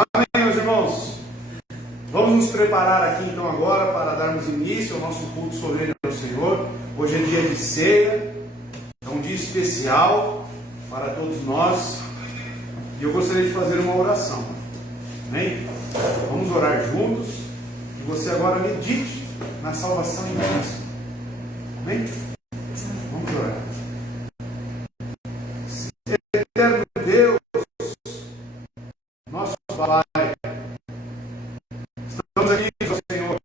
Amém, meus irmãos? Vamos nos preparar aqui então agora para darmos início ao nosso culto solene ao Senhor. Hoje é dia de ceia, é um dia especial para todos nós. E eu gostaria de fazer uma oração. Amém? Vamos orar juntos. E você agora medite na salvação em Cristo. Amém? Vamos orar. Eterno Deus, nosso Pai, estamos aqui, Senhor,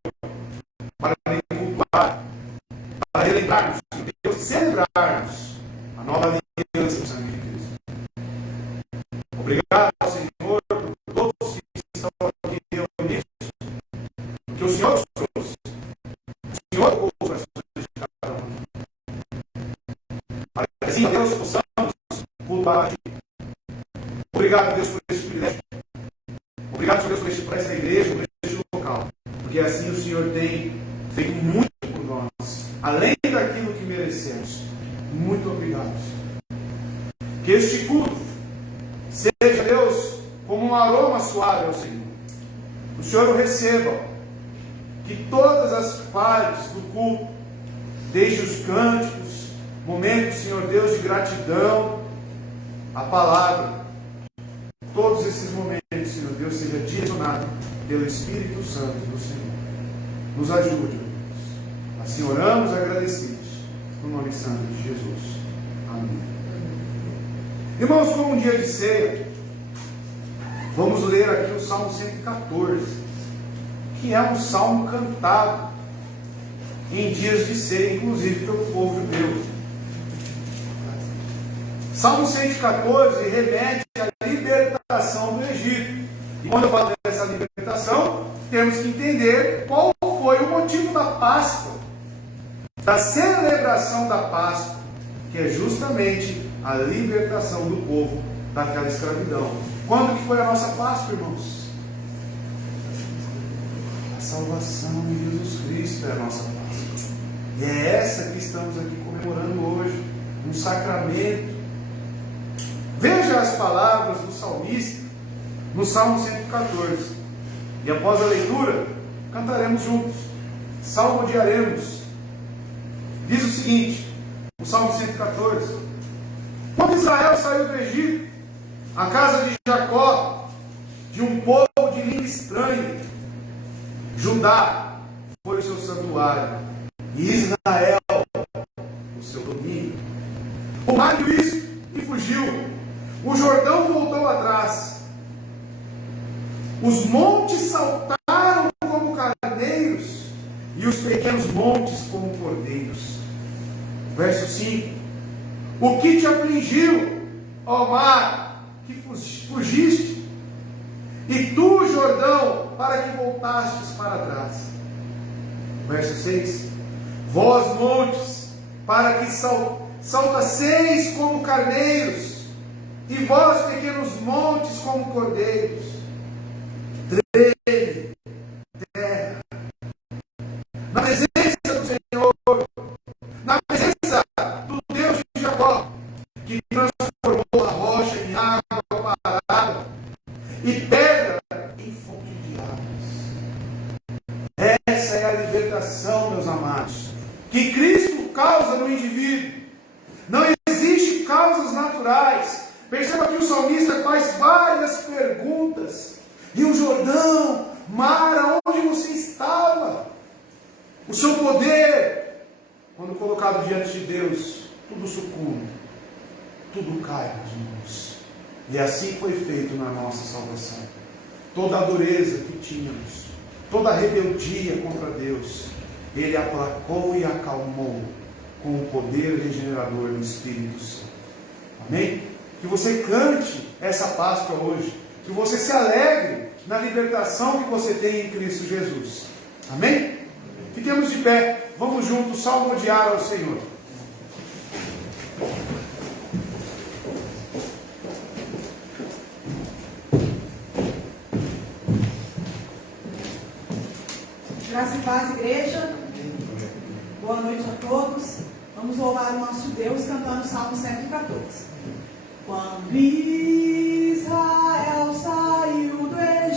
para culpar, para relembrarmos, Deus, celebrarmos a nova aliança do sangue de Cristo. Obrigado, Senhor, por todos que estão aqui reunidos, que o Senhor os trouxe, o Senhor tocou os corações de cada um, para que assim, Deus, possamos culpar a Ti. Obrigado, Deus, por este privilégio. Obrigado, Deus, por esta igreja, por este local, porque assim o Senhor tem feito muito por nós, além daquilo que merecemos. Muito obrigado, Senhor. Que este culto seja, Deus, como um aroma suave ao Senhor. O Senhor o receba. Que todas as partes do culto, desde os cânticos, momentos, Senhor Deus, de gratidão, a palavra, todos esses momentos, Senhor Deus, seja direcionado pelo Espírito Santo do Senhor. Nos ajude, Deus. Assim oramos agradecidos, no nome santo de Jesus. Amém. Irmãos, como um dia de ceia, vamos ler aqui o Salmo 114, que é um salmo cantado em dias de ceia, inclusive pelo povo judeu. Salmo 114 remete à libertação do Egito. E quando eu falo dessa libertação, temos que entender qual foi o motivo da Páscoa, da celebração da Páscoa, que é justamente a libertação do povo daquela escravidão. Quando que foi a nossa Páscoa, irmãos? A salvação em Jesus Cristo é a nossa Páscoa. E é essa que estamos aqui comemorando hoje, um sacramento. Veja as palavras do salmista no Salmo 114. E após a leitura, cantaremos juntos, salmodiaremos. Diz o seguinte, o Salmo 114: Quando Israel saiu do Egito, a casa de Jacó, de um povo de língua estranha, Judá foi o seu santuário, e Israel o seu domínio. O mar viu isso e fugiu. O Jordão voltou atrás. Os montes saltaram como carneiros, e os pequenos montes como cordeiros. Verso 5: O que te afligiu, ó mar, que fugiste? E tu, Jordão, para que voltastes para trás? Verso 6: Vós, montes, para que saltasseis como carneiros, e vós, pequenos montes, como cordeiros. Treme, terra, na presença do Senhor, na presença do Deus de Jacó, que transformou a rocha em água parada e pedra em fonte de águas. Essa é a libertação, meus amados, que Cristo causa no indivíduo. Não existe causas naturais. Perceba que o salmista faz várias perguntas. E o Jordão, mar, onde você estava? O seu poder, quando colocado diante de Deus, tudo sucumbe, tudo cai, meus irmãos. E assim foi feito na nossa salvação. Toda a dureza que tínhamos, toda a rebeldia contra Deus, Ele aplacou e acalmou com o poder regenerador do Espírito Santo. Amém? Que você cante essa Páscoa hoje. Que você se alegre na libertação que você tem em Cristo Jesus. Amém? Fiquemos de pé. Vamos juntos salmodiar ao Senhor. Graça e paz, igreja. Boa noite a todos. Vamos louvar o nosso Deus cantando o Salmo 114. Quando Israel saiu do Egito,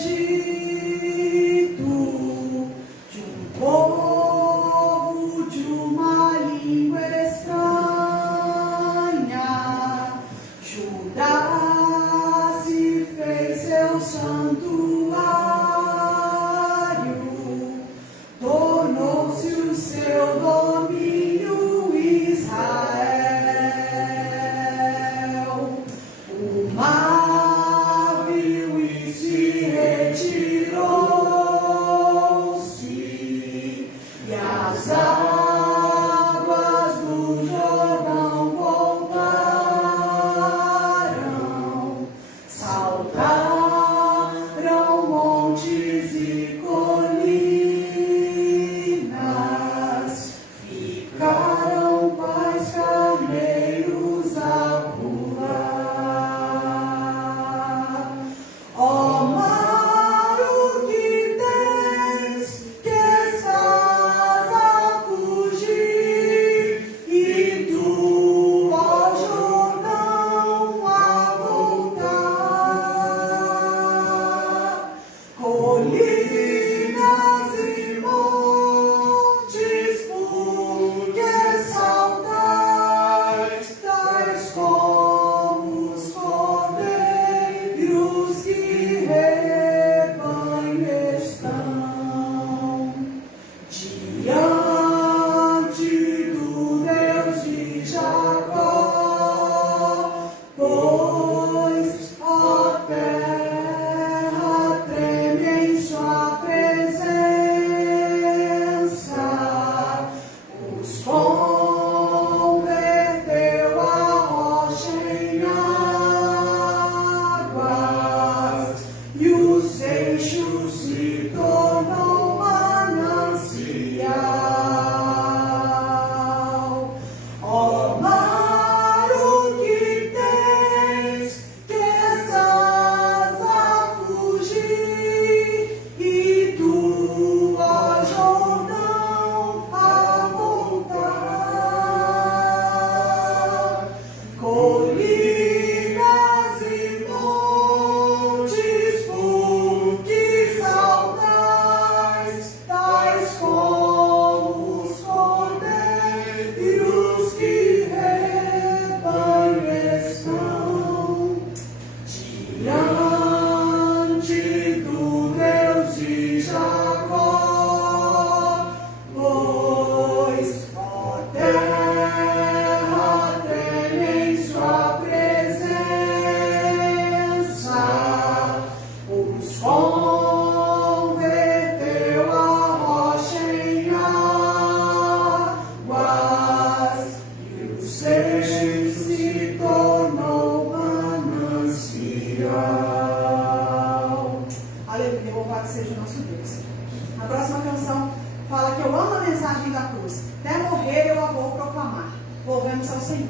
mensagem da cruz. Até morrer eu a vou proclamar. Louvemos ao Senhor.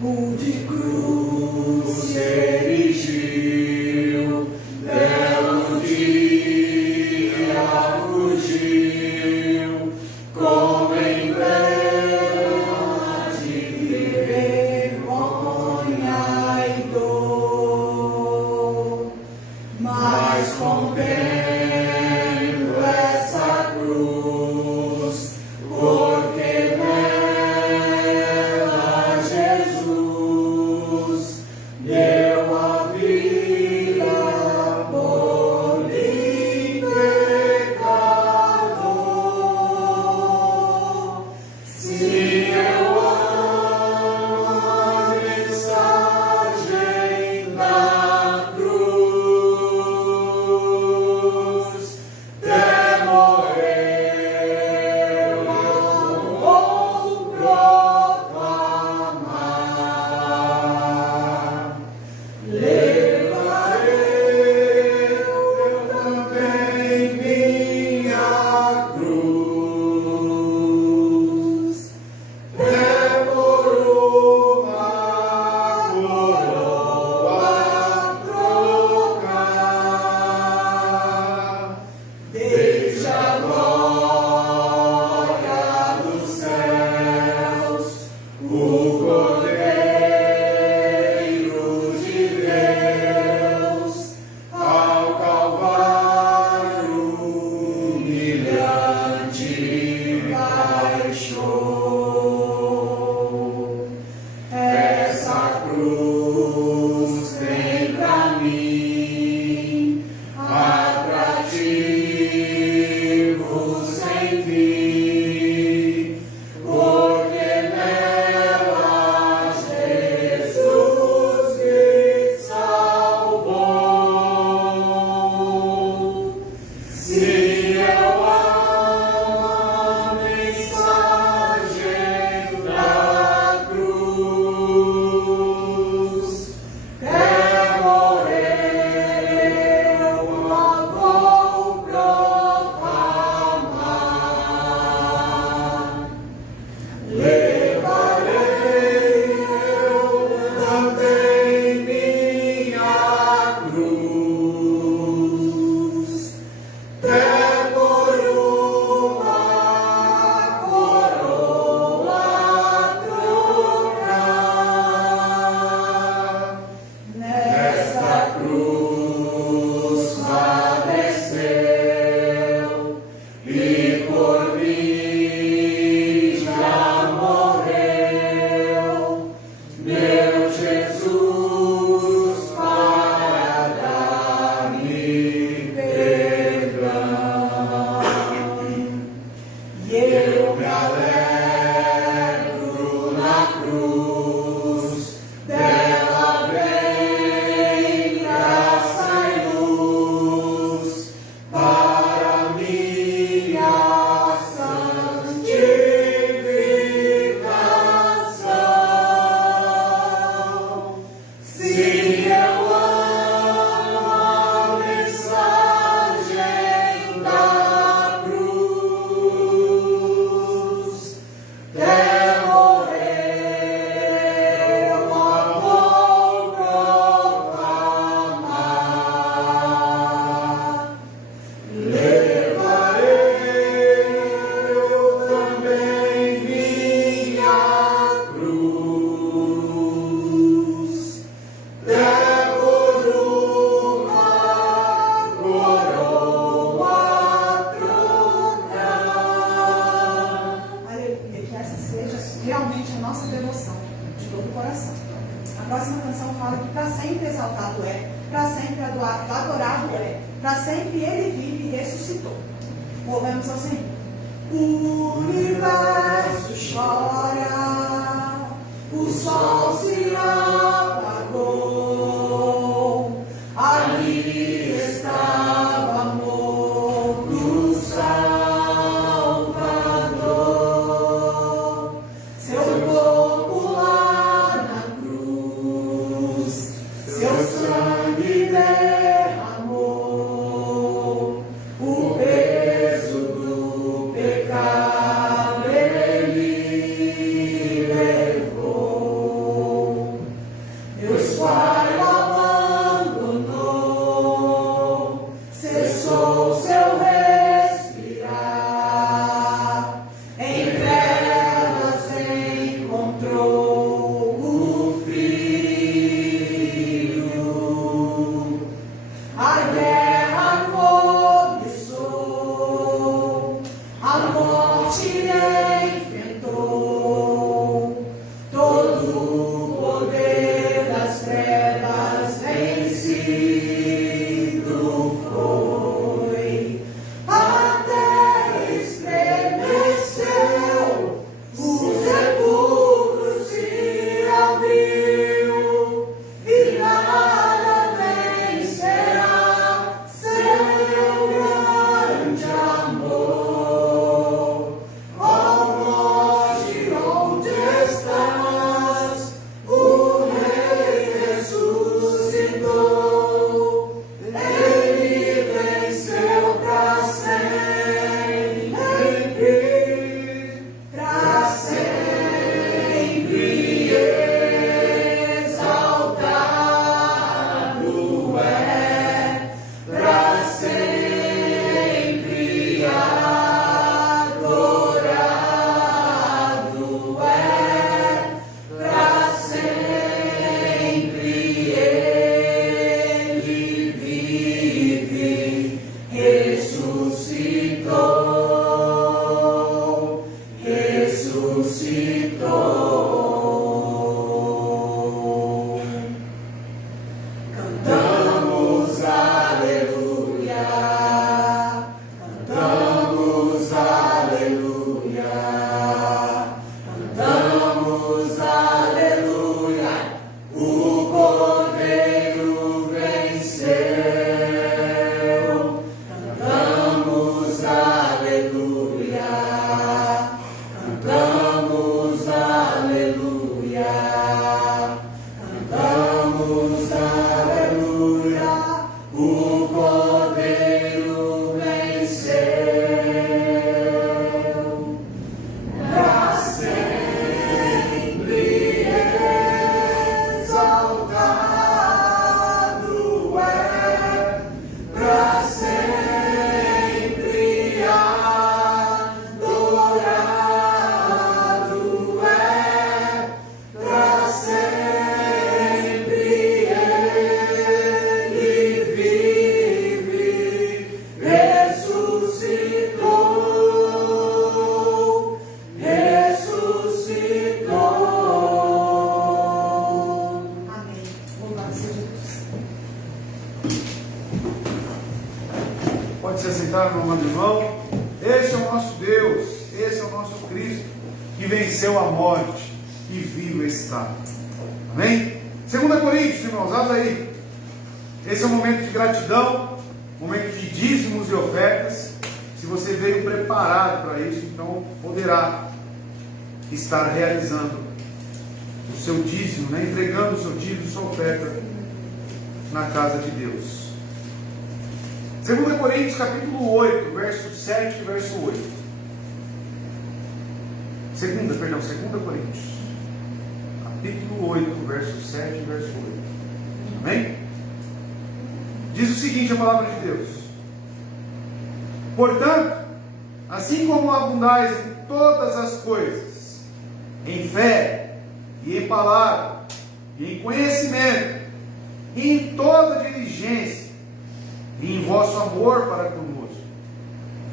O de cruz se erigiu, belo dia fugiu, como emblema de vergonha e dor. Mas contemplo essa cruz, porque nela Jesus deu a vida por mim, pecador. Se eu amo a mensagem da cruz, até morrer eu vou proclamar. Levarei eu também minha cruz, é por uma coroa trocar. Desde a glória dos céus, o Cordeiro de Deus, ao Calvário humilhante baixou. Essa cruz tem pra mim atrativo sem fim, porque nela Jesus me salvou. Se eu amo a mensagem da cruz, até morrer eu a vou proclamar. Levarei eu também minha cruz, até por uma coroa trocar. Nessa cruz padeceu e por mim já morreu, meu Jesus, para dar-me perdão. E eu me alegro na cruz, dela vem graça e luz para minha santificação. Se eu amo a mensagem da cruz, até morrer eu a vou proclamar. Levarei eu também minha cruz, até por uma coroa trocar. Aleluia, que essa seja realmente a nossa devoção de todo o coração. A próxima canção fala que para sempre exaltado é, para sempre adorado é, para sempre ele vive e ressuscitou. Louvemos ao Senhor. O universo chora, o sol se apagou, ali estava morto o Salvador. Seu corpo lá na cruz, seu sangue derramou, o peso do pecado Pode se assentar, meu amado irmão. Esse é o nosso Deus, esse é o nosso Cristo, que venceu a morte e vivo está. Amém? 2 Coríntios, irmãos, abre aí. Esse é um momento de gratidão, momento de dízimos e ofertas. Se você veio preparado para isso, então poderá estar realizando o seu dízimo, né? Entregando o seu dízimo, sua oferta na casa de Deus. 2 Coríntios capítulo 8, verso 7 e verso 8. 2 Coríntios capítulo 8, verso 7 e verso 8. Amém? Diz o seguinte a palavra de Deus: portanto, assim como abundais em todas as coisas, em fé e em palavra e em conhecimento e em toda diligência e em vosso amor para conosco,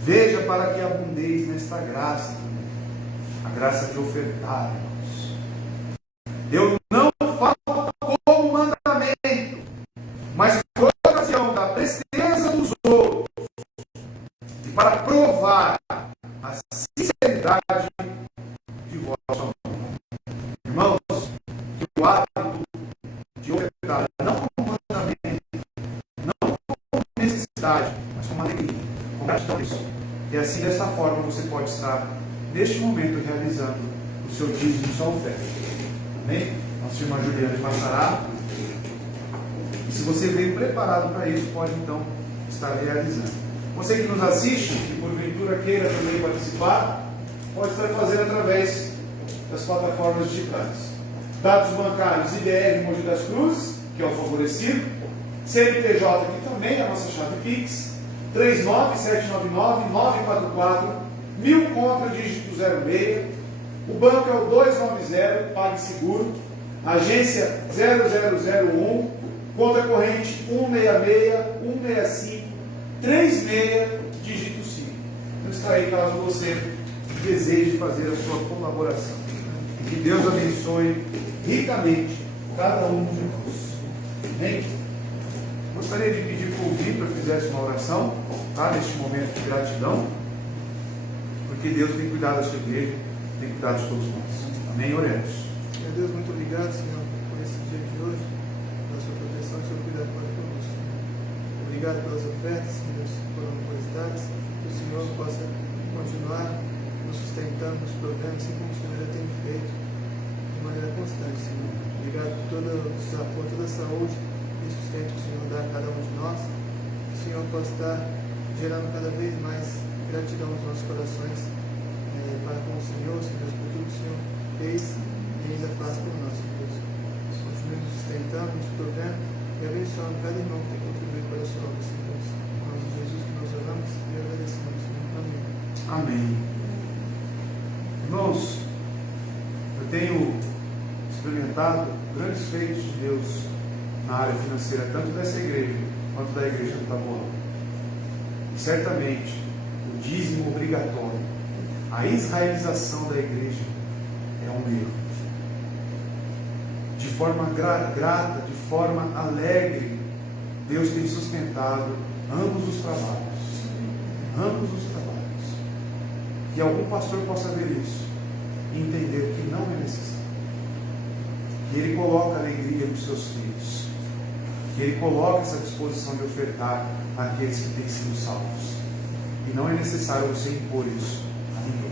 veja para que abundeis nesta graça também, a graça de ofertar, irmãos. Eu não falo como mandamento, mas por ocasião da presteza dos outros, e para provar a sinceridade de vosso amor. Irmãos, que o hábito de ofertar, não como mandamento, não como necessidade, mas como alegria, com gratidão. E assim, desta forma, você pode estar, neste momento, realizando o seu dízimo e sua oferta. Amém? Nossa irmã Juliana passará. E se você veio preparado para isso, pode então estar realizando. Você que nos assiste e porventura queira também participar, pode estar fazendo através das plataformas digitais. Dados bancários IBR Mogi das Cruzes, que é o favorecido. CNPJ, que também é a nossa chave Pix. 39799-944, 1000 contra dígito 06. O banco é o 290, PagSeguro. Agência 0001, conta corrente 166-165-36, dígito 5. Então está aí caso você deseje fazer a sua colaboração. Que Deus abençoe ricamente cada um de nós. Amém? Gostaria de pedir que o Vitor fizesse uma oração, tá? Neste momento de gratidão, porque Deus tem cuidado da sua igreja, tem cuidado de todos nós. Amém? Oremos. Meu Deus, muito obrigado, Senhor, por esse dia de hoje, pela sua proteção e seu cuidado para conosco. Obrigado pelas ofertas, Senhor, que foram depositadas, que o Senhor possa continuar nos sustentando, nos provendo, assim como o Senhor já tem feito, de maneira constante, Senhor. Obrigado por toda a saúde e sustento que o Senhor dá a cada um de nós, que o Senhor possa estar gerando cada vez mais gratidão nos nossos corações para com o Senhor, Senhor, por tudo que o Senhor fez e ainda faz por nós, Deus. Continue nos sustentando, nos provendo e abençoando cada irmão que tem contribuído para a sua obra, Senhor. Em nome de Jesus que nós oramos e agradecemos, Senhor. Amém. Amém. Irmãos, eu tenho experimentado grandes feitos de Deus na área financeira, tanto dessa igreja quanto da igreja do Taboão. E certamente o dízimo obrigatório, a israelização da igreja é um erro. De forma grata, de forma alegre, Deus tem sustentado ambos os trabalhos. Ambos os trabalhos. Que algum pastor possa ver isso e entender que não é necessário. Que ele coloca alegria nos seus filhos. Que ele coloca essa disposição de ofertar àqueles que têm sido salvos. E não é necessário você impor isso a ninguém.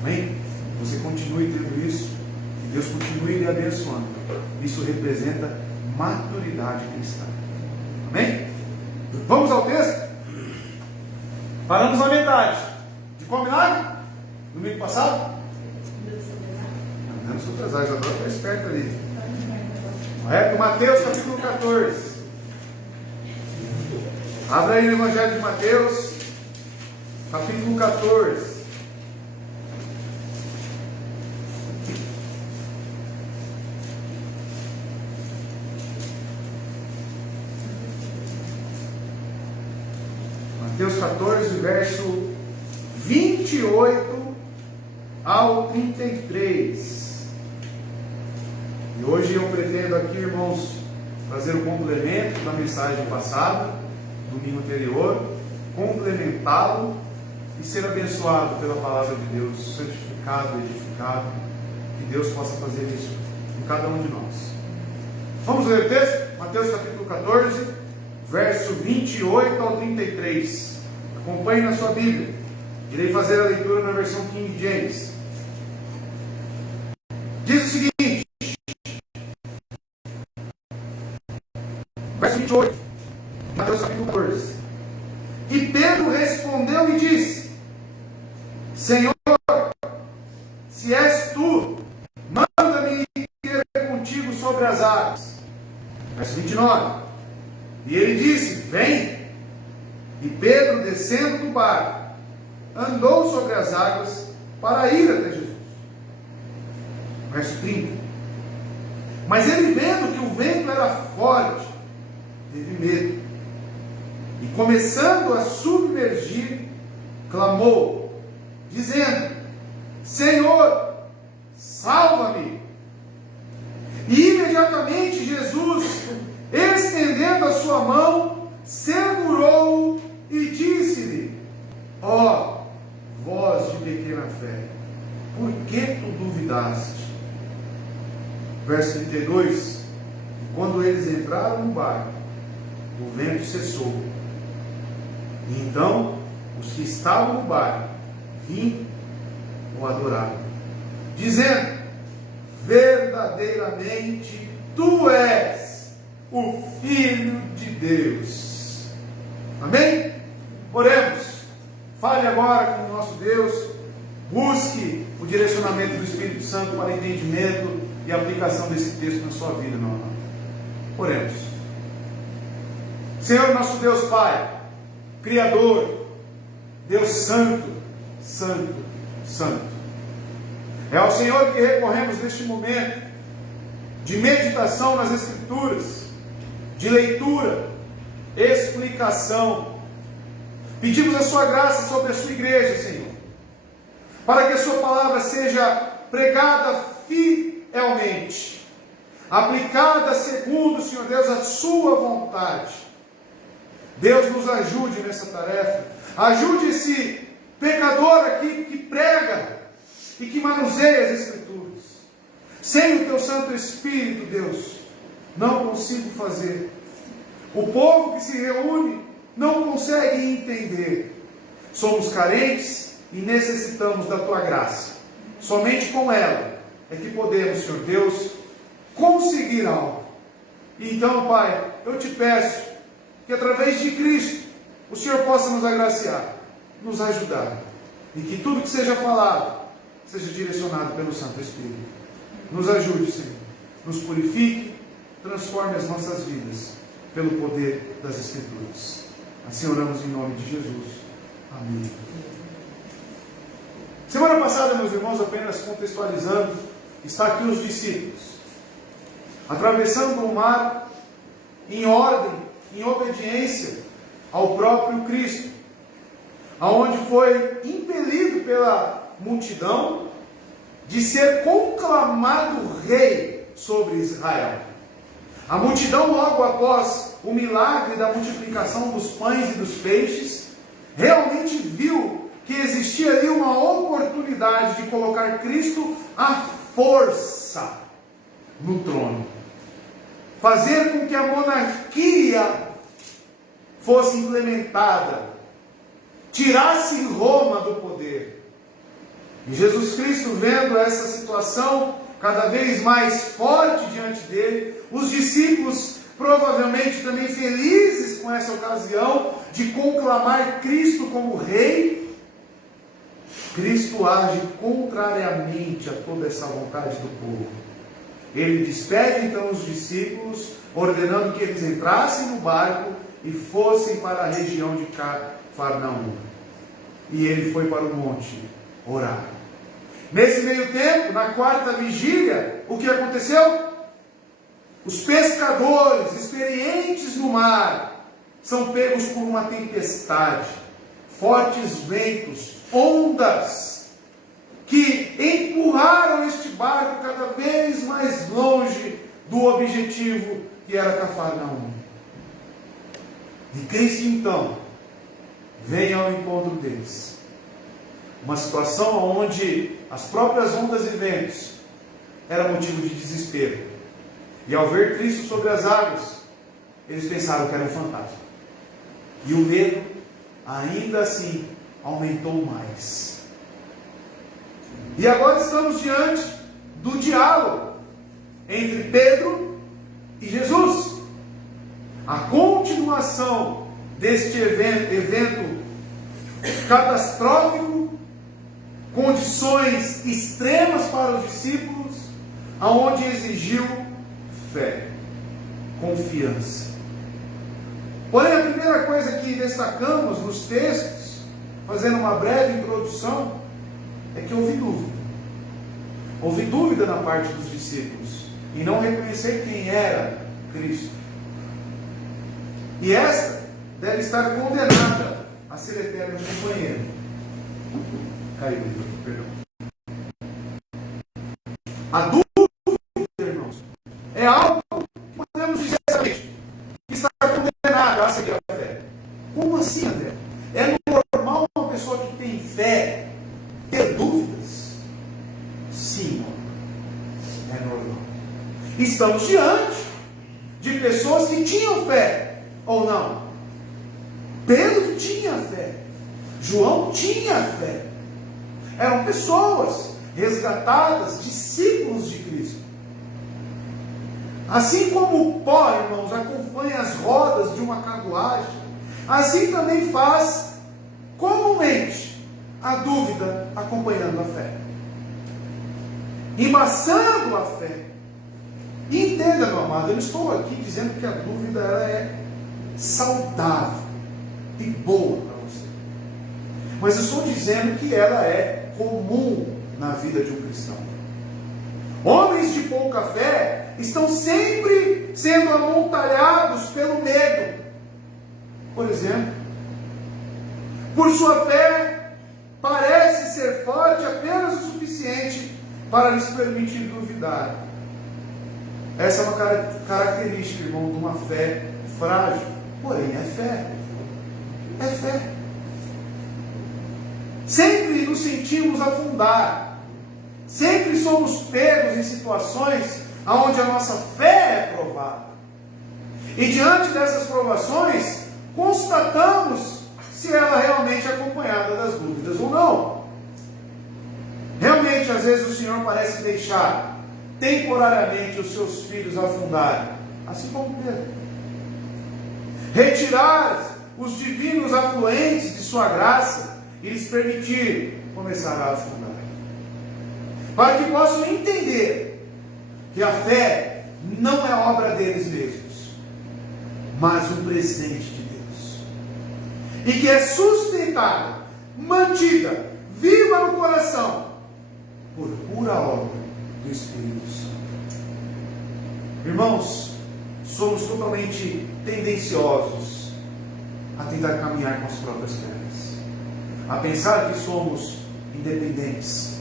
Amém? Você continue tendo isso, que Deus continue lhe abençoando. Isso representa maturidade cristã. Amém? Vamos ao texto? Paramos na metade. De combinado? Domingo passado? Não, sou pesado, já estou esperto ali. Correto? Mateus capítulo 14. Abra aí no Evangelho de Mateus, capítulo 14. Mateus 14, verso 28 ao 33. E hoje eu pretendo aqui, irmãos, fazer o complemento da mensagem passada, domingo anterior, complementá-lo e ser abençoado pela palavra de Deus, santificado, edificado. Que Deus possa fazer isso em cada um de nós. Vamos ler o texto? Mateus capítulo 14, verso 28 ao 33. Acompanhe na sua Bíblia. Irei fazer a leitura na versão King James. Diz o seguinte, verso 28, Mateus capítulo 14. E Pedro respondeu e disse: Senhor, se és tu, manda-me ir contigo sobre as águas. Verso 29. E ele disse: Vem. E Pedro, descendo do barco, andou sobre as águas para ir até Jesus. Verso 30. Mas ele, vendo que o vento era forte, teve medo. E começando a submergir, clamou, dizendo: Senhor, salva-me. E imediatamente Jesus, estendendo a sua mão, segurou-o e disse-lhe: Ó, vós de pequena fé, por que tu duvidaste? Verso 32. E quando eles entraram no barco, o vento cessou. E então os que estavam no barco vinham o adoraram, dizendo: verdadeiramente tu és o Filho de Deus. Amém? Oremos. Fale agora com o nosso Deus. Busque o direcionamento do Espírito Santo para entendimento e aplicação desse texto na sua vida, meu irmão. Oremos. Senhor, nosso Deus Pai, Criador, Deus Santo, Santo, Santo. É ao Senhor que recorremos neste momento de meditação nas Escrituras, de leitura, explicação. Pedimos a sua graça sobre a sua igreja, Senhor, para que a sua palavra seja pregada fielmente, aplicada segundo, Senhor Deus, a sua vontade. Deus nos ajude nessa tarefa. Ajude esse pecador aqui que prega e que manuseia as Escrituras. Sem o teu Santo Espírito, Deus, não consigo fazer. O povo que se reúne não consegue entender. Somos carentes e necessitamos da tua graça. Somente com ela é que podemos, Senhor Deus, conseguir algo. Então, Pai, eu te peço que através de Cristo o Senhor possa nos agraciar, nos ajudar, e que tudo que seja falado seja direcionado pelo Santo Espírito. Nos ajude, Senhor, nos purifique, transforme as nossas vidas pelo poder das Escrituras. Assim oramos em nome de Jesus. Amém. Semana passada, meus irmãos, apenas contextualizando, está aqui os discípulos atravessando o mar em ordem, em obediência ao próprio Cristo, aonde foi impelido pela multidão de ser conclamado rei sobre Israel. A multidão, logo após o milagre da multiplicação dos pães e dos peixes, realmente viu que existia ali uma oportunidade de colocar Cristo à força no trono, fazer com que a monarquia fosse implementada, tirasse Roma do poder. E Jesus Cristo, vendo essa situação cada vez mais forte diante dele, os discípulos provavelmente também felizes com essa ocasião de conclamar Cristo como rei, Cristo age contrariamente a toda essa vontade do povo. Ele despede então os discípulos, ordenando que eles entrassem no barco e fossem para a região de Cafarnaum. E ele foi para o monte orar. Nesse meio tempo, na quarta vigília, o que aconteceu? Os pescadores experientes no mar são pegos por uma tempestade, fortes ventos, ondas, que empurraram este barco cada vez mais longe do objetivo que era Cafarnaum. E Cristo então vem ao encontro deles. Uma situação onde as próprias ondas e ventos era motivo de desespero. E ao ver Cristo sobre as águas, eles pensaram que era um fantasma. E o medo, ainda assim, aumentou mais. E agora estamos diante do diálogo entre Pedro e Jesus. A continuação deste evento catastrófico, condições extremas para os discípulos, aonde exigiu fé, confiança. Porém, a primeira coisa que destacamos nos textos, fazendo uma breve introdução, é que houve dúvida. Houve dúvida na parte dos discípulos em não reconhecer quem era Cristo. E esta deve estar condenada a ser eterno companheiro. Caiu, perdão. A dúvida, irmãos, é algo que podemos dizer exatamente que está condenado a seguir a fé. Como assim, André? É normal uma pessoa que tem fé ter dúvidas? Sim, é normal. Estamos diante de pessoas que tinham fé, ou não? Pedro tinha fé, João tinha fé. Eram pessoas resgatadas, discípulos de Cristo. Assim como o pó, irmãos, acompanha as rodas de uma carruagem, assim também faz comumente a dúvida acompanhando a fé, embaçando a fé. E entenda, meu amado, eu não estou aqui dizendo que a dúvida ela é saudável e boa para você, mas eu estou dizendo que ela é comum na vida de um cristão. Homens de pouca fé estão sempre sendo amontalhados pelo medo. Por exemplo, por sua fé parece ser forte apenas o suficiente para lhes permitir duvidar. Essa é uma característica, irmão, de uma fé frágil. Porém, é fé. É fé. Sempre nos sentimos afundar. Sempre somos pegos em situações onde a nossa fé é provada. E diante dessas provações, constatamos se ela realmente é acompanhada das dúvidas ou não. Realmente, às vezes, o Senhor parece deixar temporariamente os seus filhos afundarem, assim como Pedro. Retirar os divinos afluentes de sua graça e lhes permitir começar a afundar, para que possam entender que a fé não é obra deles mesmos, mas um presente de Deus, e que é sustentada, mantida, viva no coração, por pura obra do Espírito Santo. Irmãos, somos totalmente tendenciosos a tentar caminhar com as próprias pernas, a pensar que somos independentes.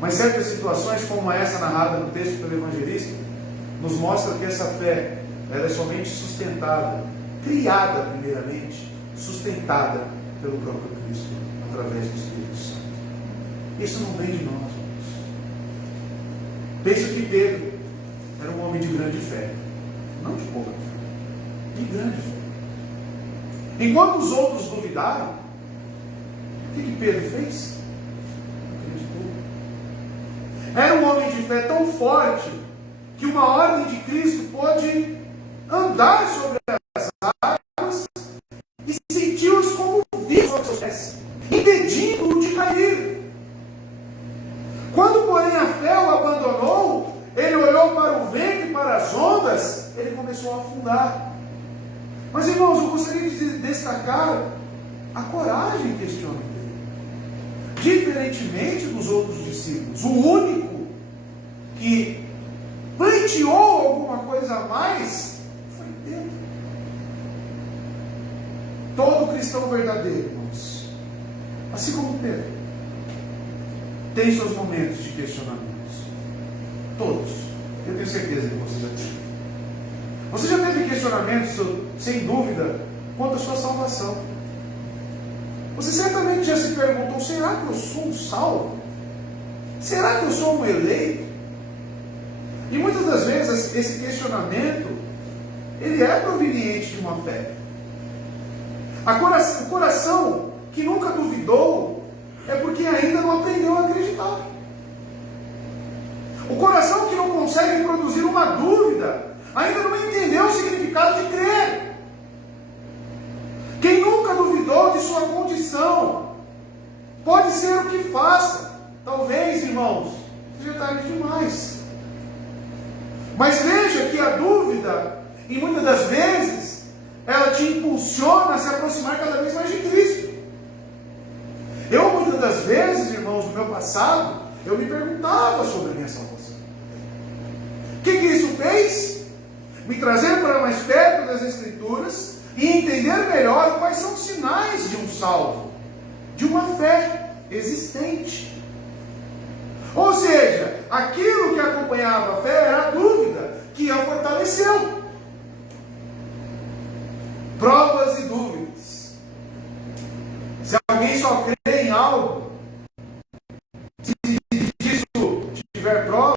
Mas certas situações como essa narrada no texto pelo evangelista nos mostra que essa fé ela é somente sustentada, criada primeiramente, sustentada pelo próprio Cristo, através do Espírito Santo. Isso não vem de nós, irmãos. Penso que Pedro era um homem de grande fé, não de pouca fé, de grande fé. Enquanto os outros duvidaram, o que Pedro fez? Acreditou. Era um homem de fé tão forte que uma ordem de Cristo pôde andar sobre as águas e sentiu-os como vivos sobre seus pés, impedindo-o de cair. Quando, porém, a fé o abandonou, ele olhou para o vento e para as ondas, ele começou a afundar. Mas, irmãos, eu gostaria de destacar a coragem que este homem teve. Diferentemente dos outros discípulos, o único que pleiteou alguma coisa a mais foi Pedro. Todo cristão verdadeiro, irmãos, assim como Pedro, tem seus momentos de questionamentos. Todos. Eu tenho certeza que você já teve. Você já teve questionamentos, sem dúvida, quanto à sua salvação. Você certamente já se perguntou: será que eu sou um salvo? Será que eu sou um eleito? E muitas das vezes esse questionamento, ele é proveniente de uma fé. O coração que nunca duvidou é porque ainda não aprendeu a acreditar. O coração que não consegue produzir uma dúvida ainda não entendeu o significado de crer. Quem nunca duvidou de sua condição, pode ser o que faça. Talvez, irmãos, seja tarde demais. Mas veja que a dúvida, e muitas das vezes, ela te impulsiona a se aproximar cada vez mais de Cristo. Eu, muitas das vezes, irmãos, no meu passado, eu me perguntava sobre a minha salvação. O que isso fez? Me trazer para mais perto das Escrituras e entender melhor quais são os sinais de um salvo, de uma fé existente. Ou seja, aquilo que acompanhava a fé era a dúvida que a fortaleceu. Provas e dúvidas. Se alguém só crê em algo, se disso tiver prova,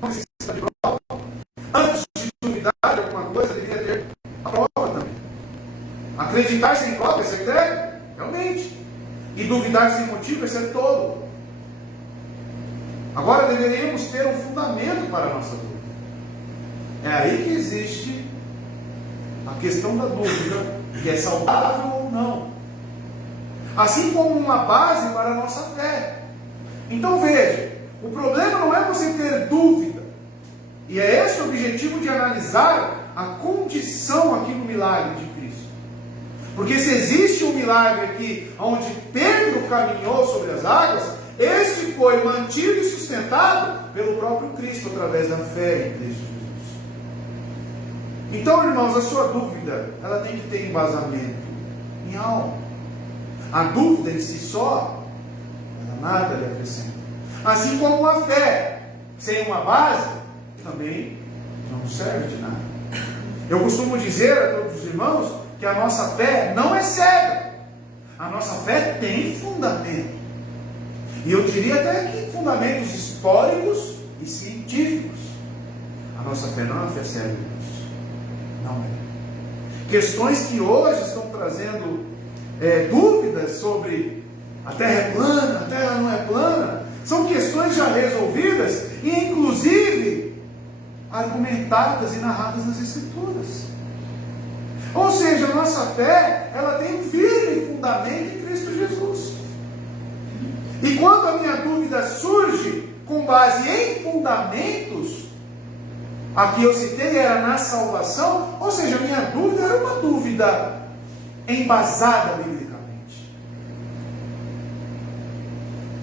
não precisa de prova. Antes de duvidar de alguma coisa, deveria ter a prova também. Acreditar sem prova é ser cego, realmente. E duvidar sem motivo é ser tolo. Agora deveríamos ter um fundamento para a nossa dúvida. É aí que existe a questão da dúvida, que é saudável ou não. Assim como uma base para a nossa fé. Então veja, o problema não é você ter dúvida. E é esse o objetivo de analisar a condição aqui no milagre de Cristo. Porque se existe um milagre aqui, onde Pedro caminhou sobre as águas, este foi mantido e sustentado pelo próprio Cristo, através da fé em Cristo Jesus. Então, irmãos, a sua dúvida, ela tem que ter embasamento em algo. A dúvida em si só, ela nada lhe acrescenta. Assim como a fé, sem uma base, também não serve de nada. Eu costumo dizer a todos os irmãos que a nossa fé não é cega. A nossa fé tem fundamento. E eu diria até que fundamentos históricos e científicos. A nossa fé não é uma fé cega, irmãos. Não é. Questões que hoje estão trazendo dúvidas sobre a Terra é plana, a Terra não é plana, são questões já resolvidas e inclusive argumentadas e narradas nas Escrituras. Ou seja, a nossa fé, ela tem um firme fundamento em Cristo Jesus. E quando a minha dúvida surge com base em fundamentos, a que eu citei era na salvação, ou seja, a minha dúvida era uma dúvida embasada biblicamente.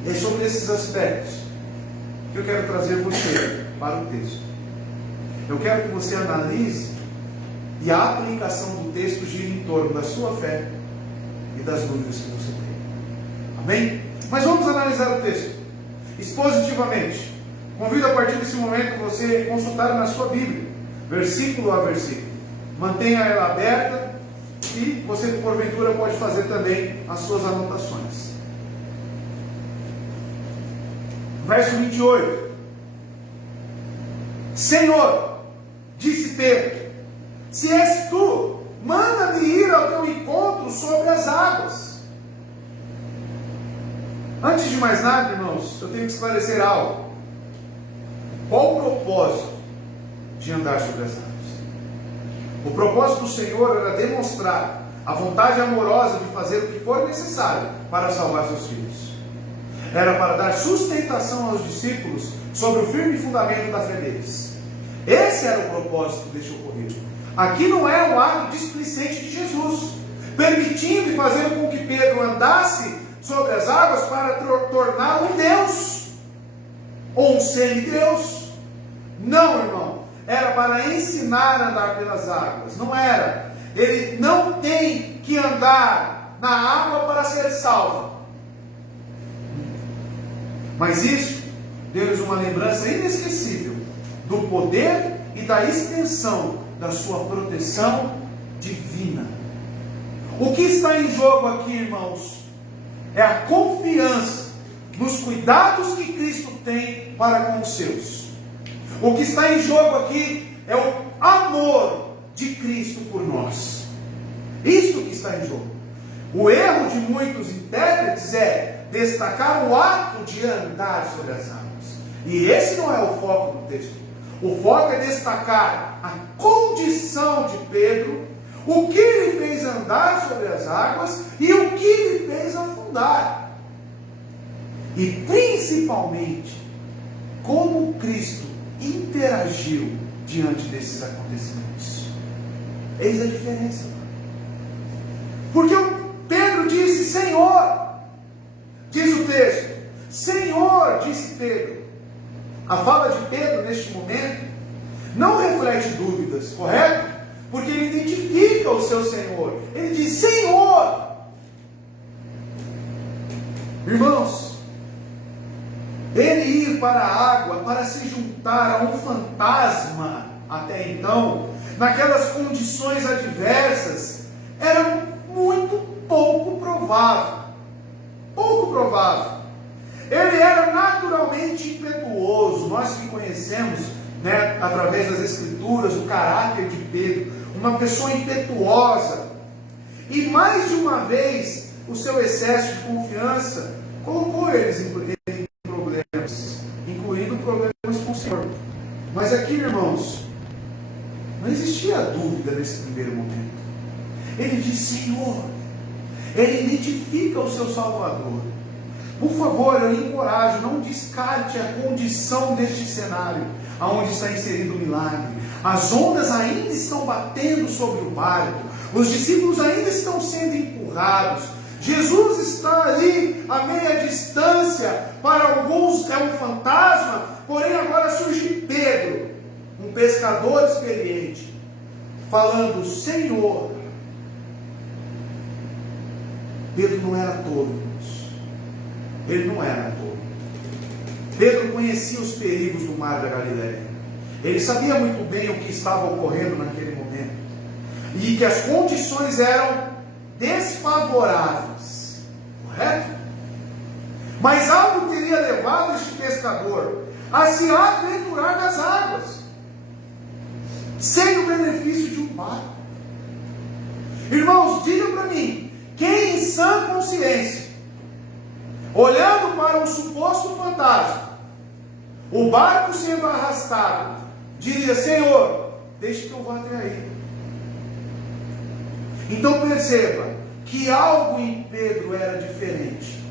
É sobre esses aspectos que eu quero trazer você para o texto. Eu quero que você analise e a aplicação do texto gira em torno da sua fé e das dúvidas que você tem. Amém? Mas vamos analisar o texto expositivamente. Convido a partir desse momento você consultar na sua Bíblia, versículo a versículo. Mantenha ela aberta e você porventura pode fazer também as suas anotações. Verso 28. Senhor, disse Pedro, se és tu, manda-me ir ao teu encontro sobre as águas. Antes de mais nada, irmãos, eu tenho que esclarecer algo. Qual o propósito de andar sobre as águas? O propósito do Senhor era demonstrar a vontade amorosa de fazer o que for necessário para salvar seus filhos. Era para dar sustentação aos discípulos sobre o firme fundamento da fé deles. Esse era o propósito deste ocorrido. Aqui não é um ato displicente de Jesus, permitindo e fazendo com que Pedro andasse sobre as águas para tornar um Deus, ou um semideus. Não, irmão, era para ensinar a andar pelas águas, não era. Ele não tem que andar na água para ser salvo. Mas isso deu-lhes uma lembrança inesquecível do poder e da extensão da sua proteção divina. O que está em jogo aqui, irmãos, é a confiança nos cuidados que Cristo tem para com os seus. O que está em jogo aqui é o amor de Cristo por nós. Isso que está em jogo. O erro de muitos intérpretes é destacar o ato de andar sobre as águas. E esse não é o foco do texto. O foco é destacar a condição de Pedro, o que lhe fez andar sobre as águas e o que lhe fez afundar. E principalmente, como Cristo interagiu diante desses acontecimentos. Eis a diferença. Porque Pedro disse: Senhor, diz o texto, Senhor, disse Pedro. A fala de Pedro neste momento não reflete dúvidas, correto? Porque ele identifica o seu Senhor. Ele diz: Senhor. Irmãos, ele ir para a água para se juntar a um fantasma até então, naquelas condições adversas, era muito pouco provável. Pouco provável. Ele era naturalmente impetuoso. Nós que conhecemos, através das Escrituras, o caráter de Pedro, uma pessoa impetuosa. E mais de uma vez, o seu excesso de confiança colocou eles em problemas, incluindo problemas com o Senhor. Mas aqui, irmãos, não existia dúvida nesse primeiro momento. Ele diz: Senhor. Ele identifica o seu Salvador. Por favor, eu lhe encorajo, não descarte a condição deste cenário, aonde está inserido o milagre. As ondas ainda estão batendo sobre o barco, os discípulos ainda estão sendo empurrados, Jesus está ali a meia distância, para alguns é um fantasma, porém agora surge Pedro, um pescador experiente, falando: Senhor. Pedro não era tolo, irmãos. Ele não era tolo. Pedro conhecia os perigos do mar da Galileia. Ele sabia muito bem o que estava ocorrendo naquele momento. E que as condições eram desfavoráveis. Correto? Mas algo teria levado este pescador a se aventurar nas águas, sem o benefício de um barco. Irmãos, diga para mim, quem em sã consciência, olhando para um suposto fantasma, o barco sendo arrastado, diria: Senhor, deixe que eu vá até aí. Então perceba que algo em Pedro era diferente.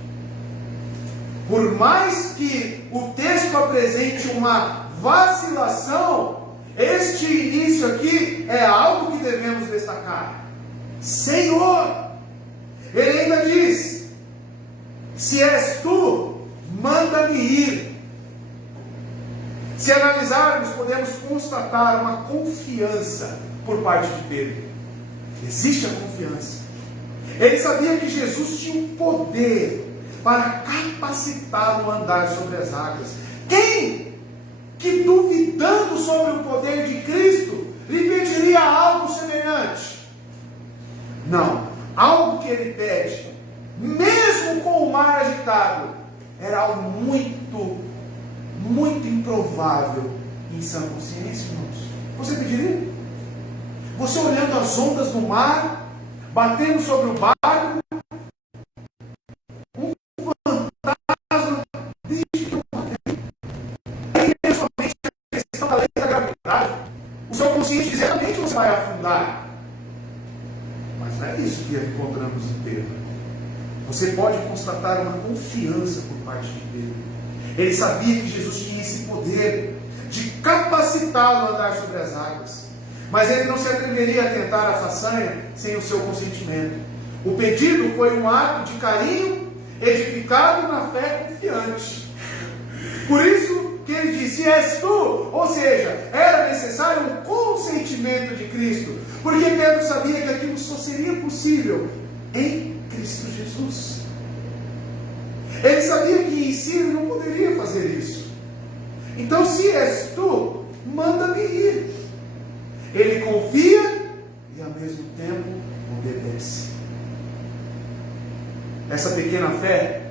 Por mais que o texto apresente uma vacilação, este início aqui é algo que devemos destacar. Senhor. Ele ainda diz: se és tu, manda-me ir. Se analisarmos, podemos constatar uma confiança por parte de Pedro. Existe a confiança. Ele sabia que Jesus tinha um poder para capacitá-lo a andar sobre as águas. Quem que, duvidando sobre o poder de Cristo, lhe pediria algo semelhante? Não. Algo que ele pede, mesmo com o mar agitado, era algo muito, muito improvável em sã consciência, irmãos. Você pediria? Você olhando as ondas do mar, batendo sobre o barco, um fantasma, deixe que eu matei. Aí vem somente a questão da lei da gravidade. O seu consciente diz: realmente você vai afundar. Mas não é isso que encontramos em Pedro. Você pode constatar uma confiança por parte de Pedro. Ele sabia que Jesus tinha esse poder de capacitá-lo a andar sobre as águas. Mas ele não se atreveria a tentar a façanha sem o seu consentimento. O pedido foi um ato de carinho edificado na fé confiante. Por isso que ele disse: és tu. Ou seja, era necessário um consentimento de Cristo. Porque Pedro sabia que aquilo só seria possível em Cristo Jesus. Ele sabia que em si ele não poderia fazer isso. Então, se és tu, manda-me ir. Ele confia e ao mesmo tempo obedece. essa pequena fé,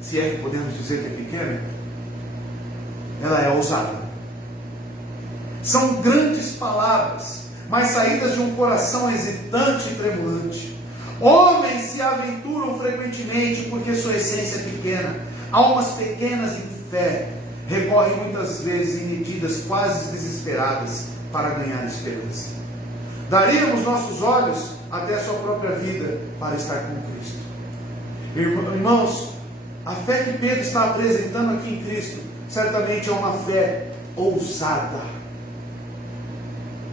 se é que podemos dizer que é pequena, ela é ousada. São grandes palavras, mas saídas de um coração hesitante e tremulante. Homens se aventuram frequentemente porque sua essência é pequena. Almas pequenas em fé recorrem muitas vezes em medidas quase desesperadas para ganhar esperança. Daríamos nossos olhos até a sua própria vida para estar com Cristo. Irmãos, a fé que Pedro está apresentando aqui em Cristo certamente é uma fé ousada.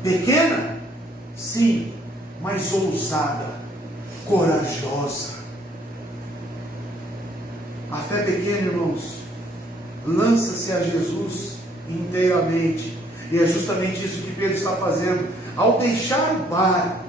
Pequena? Sim, mas ousada, corajosa. A fé pequena, irmãos, lança-se a Jesus inteiramente. E é justamente isso que Pedro está fazendo. Ao deixar o barco,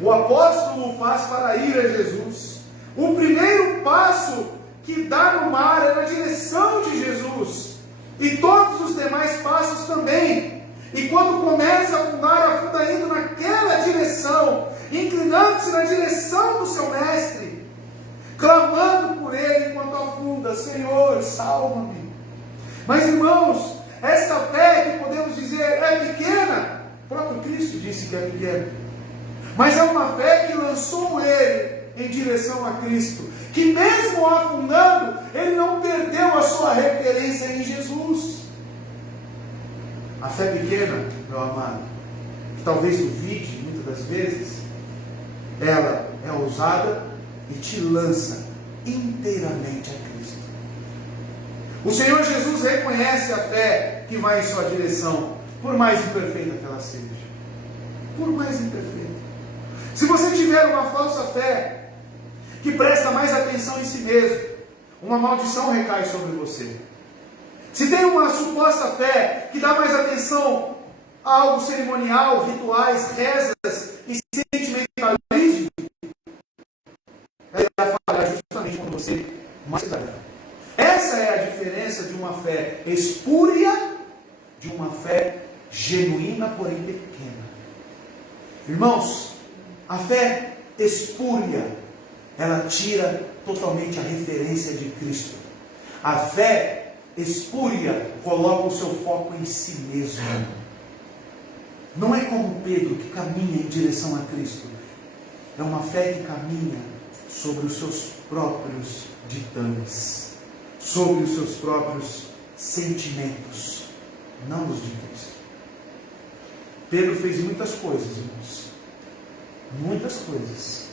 o apóstolo o faz para ir a Jesus. O primeiro passo que dá no mar é na direção de Jesus. E todos os demais passos também. E quando começa a afunda indo naquela direção, inclinando-se na direção do seu mestre, clamando por ele enquanto afunda: Senhor, salva-me. Mas, irmãos, esta fé que podemos dizer é pequena, o próprio Cristo disse que é pequena, mas é uma fé que lançou ele em direção a Cristo, que mesmo afundando, ele não perdeu a sua referência em Jesus. A fé pequena, meu amado, que talvez duvide muitas das vezes, ela é ousada e te lança inteiramente a Cristo. O Senhor Jesus reconhece a fé que vai em sua direção, por mais imperfeita que ela seja. Por mais imperfeita. Se você tiver uma falsa fé, que presta mais atenção em si mesmo, uma maldição recai sobre você. Se tem uma suposta fé que dá mais atenção a algo cerimonial, rituais, rezas e sentimentalismo, ela vai falhar justamente quando você mais se dá. Essa é a diferença de uma fé espúria de uma fé genuína, porém pequena. Irmãos, a fé espúria, ela tira totalmente a referência de Cristo. A fé espúria coloca o seu foco em si mesmo. Não é como Pedro, que caminha em direção a Cristo. É uma fé que caminha sobre os seus próprios ditames, sobre os seus próprios sentimentos, não os de Cristo. Pedro fez muitas coisas, irmãos, muitas coisas,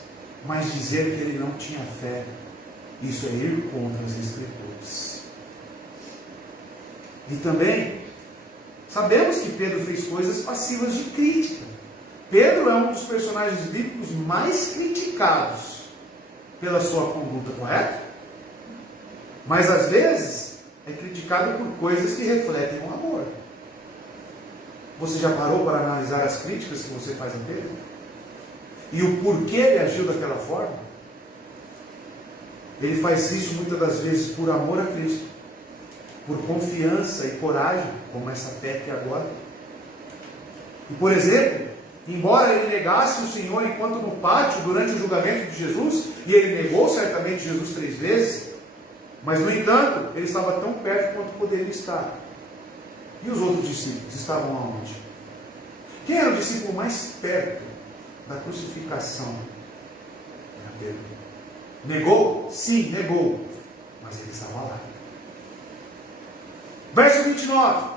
mas dizer que ele não tinha fé, isso é ir contra as Escrituras. E também sabemos que Pedro fez coisas passivas de crítica. Pedro é um dos personagens bíblicos mais criticados pela sua conduta, correto? Mas às vezes é criticado por coisas que refletem o amor. Você já parou para analisar as críticas que você faz a Pedro? E o porquê ele agiu daquela forma? Ele faz isso muitas das vezes por amor a Cristo, por confiança e coragem, como essa fé aqui agora. E, por exemplo, embora ele negasse o Senhor enquanto no pátio, durante o julgamento de Jesus, e ele negou certamente Jesus 3 vezes, mas no entanto, ele estava tão perto quanto poderia estar. E os outros discípulos estavam aonde? Quem era o discípulo mais perto da crucificação? Era Pedro. Negou? Sim, negou. Mas ele estava lá. Verso 29.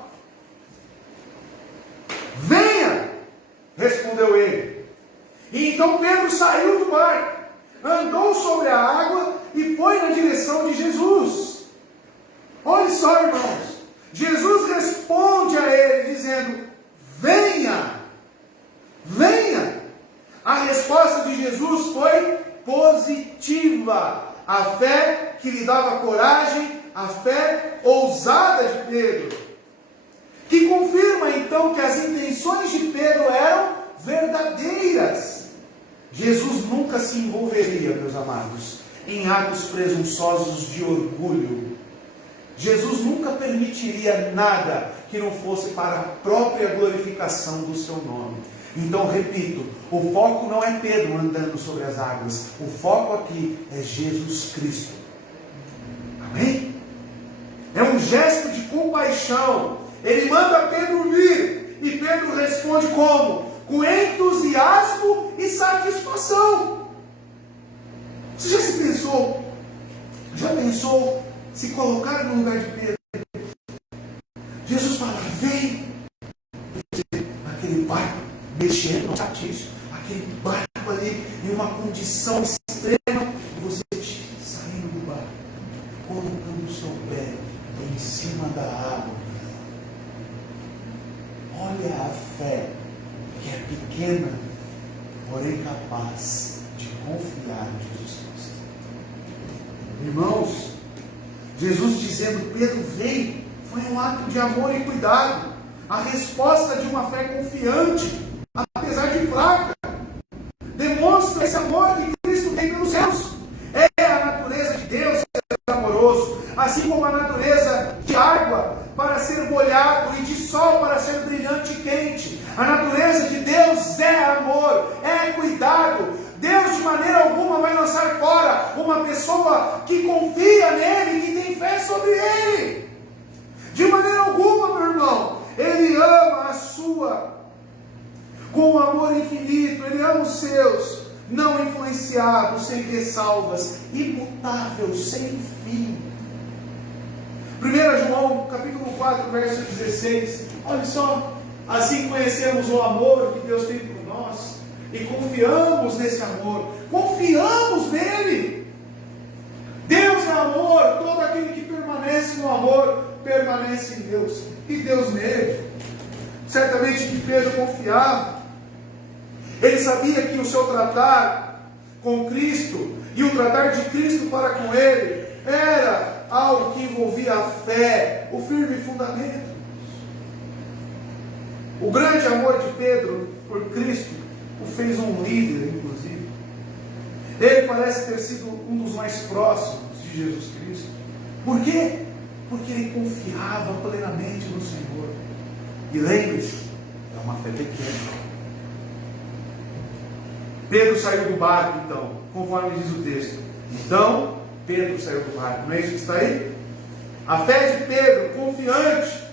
Venha, respondeu ele. E então Pedro saiu do barco, andou sobre a água e foi na direção de Jesus. Olha só, irmãos. Jesus responde a ele dizendo: venha, venha. A resposta de Jesus foi positiva. A fé que lhe dava coragem, a fé ousada de Pedro, que confirma então que as intenções de Pedro eram verdadeiras. Jesus nunca se envolveria, meus amados, em atos presunçosos de orgulho. Jesus nunca permitiria nada que não fosse para a própria glorificação do seu nome. Então, repito, o foco não é Pedro andando sobre as águas. O foco aqui é Jesus Cristo. Amém? É um gesto de compaixão. Ele manda Pedro vir. E Pedro responde como? Com entusiasmo e satisfação. Você já pensou se colocar no lugar de Pedro? Jesus fala, vem. Aquele barco mexendo no satisfeito, aquele barco ali em uma condição extrema, e você saindo do barco, colocando o seu pé em cima da água. Olha a fé, que é pequena, porém capaz de confiar em Jesus Cristo. Irmãos, Jesus dizendo, Pedro, vem, foi um ato de amor e cuidado. A resposta de uma fé confiante, apesar de fraca, demonstra esse amor que Cristo tem pelos céus. É a natureza de Deus ser amoroso, assim como a natureza de água para ser molhado e de sol para ser brilhante e quente. A natureza de Deus é amor, é cuidado. Deus de maneira alguma vai lançar fora uma pessoa que confia nele, que tem fé sobre ele. De maneira alguma, meu irmão. Ele ama a sua com um amor infinito. Ele ama os seus, não influenciado, sem ressalvas, imutável, sem fim. 1 João, capítulo 4, verso 16. Olha só, assim conhecemos o amor que Deus tem por nós e confiamos nesse amor. Confiamos nele. Deus é amor. Todo aquele que permanece no amor permanece em Deus e Deus nele. Certamente que Pedro confiava. Ele sabia que o seu tratar com Cristo e o tratar de Cristo para com ele era algo que envolvia a fé, o firme fundamento. O grande amor de Pedro por Cristo o fez um líder, inclusive. Ele parece ter sido um dos mais próximos de Jesus Cristo. Por quê? Porque ele confiava plenamente no Senhor. E lembre-se, é uma fé pequena. Pedro saiu do barco, então, conforme diz o texto. Então, Pedro saiu do barco. Não é isso que está aí? A fé de Pedro, confiante,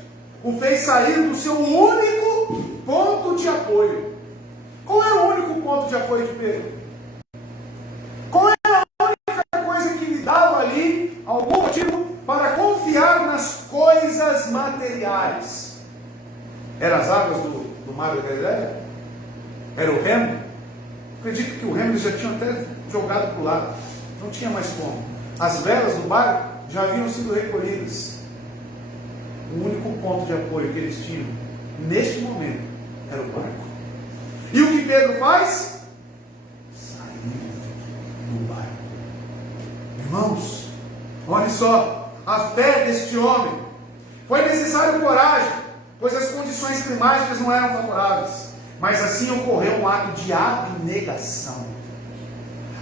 o fez sair do seu único ponto de apoio. Qual era o único ponto de apoio de Pedro? Qual era a única coisa que lhe dava ali algum motivo para confiar nas coisas materiais? Eram as águas do mar da Galileia? Era o remo? Acredito que o remo eles já tinham até jogado para o lado. Não tinha mais como. As velas do barco já haviam sido recolhidas. O único ponto de apoio que eles tinham neste momento era o barco. E o que Pedro faz? Sair do barco. Irmãos, olha só, a fé deste homem. Foi necessário coragem, pois as condições climáticas não eram favoráveis. Mas assim ocorreu um ato de abnegação.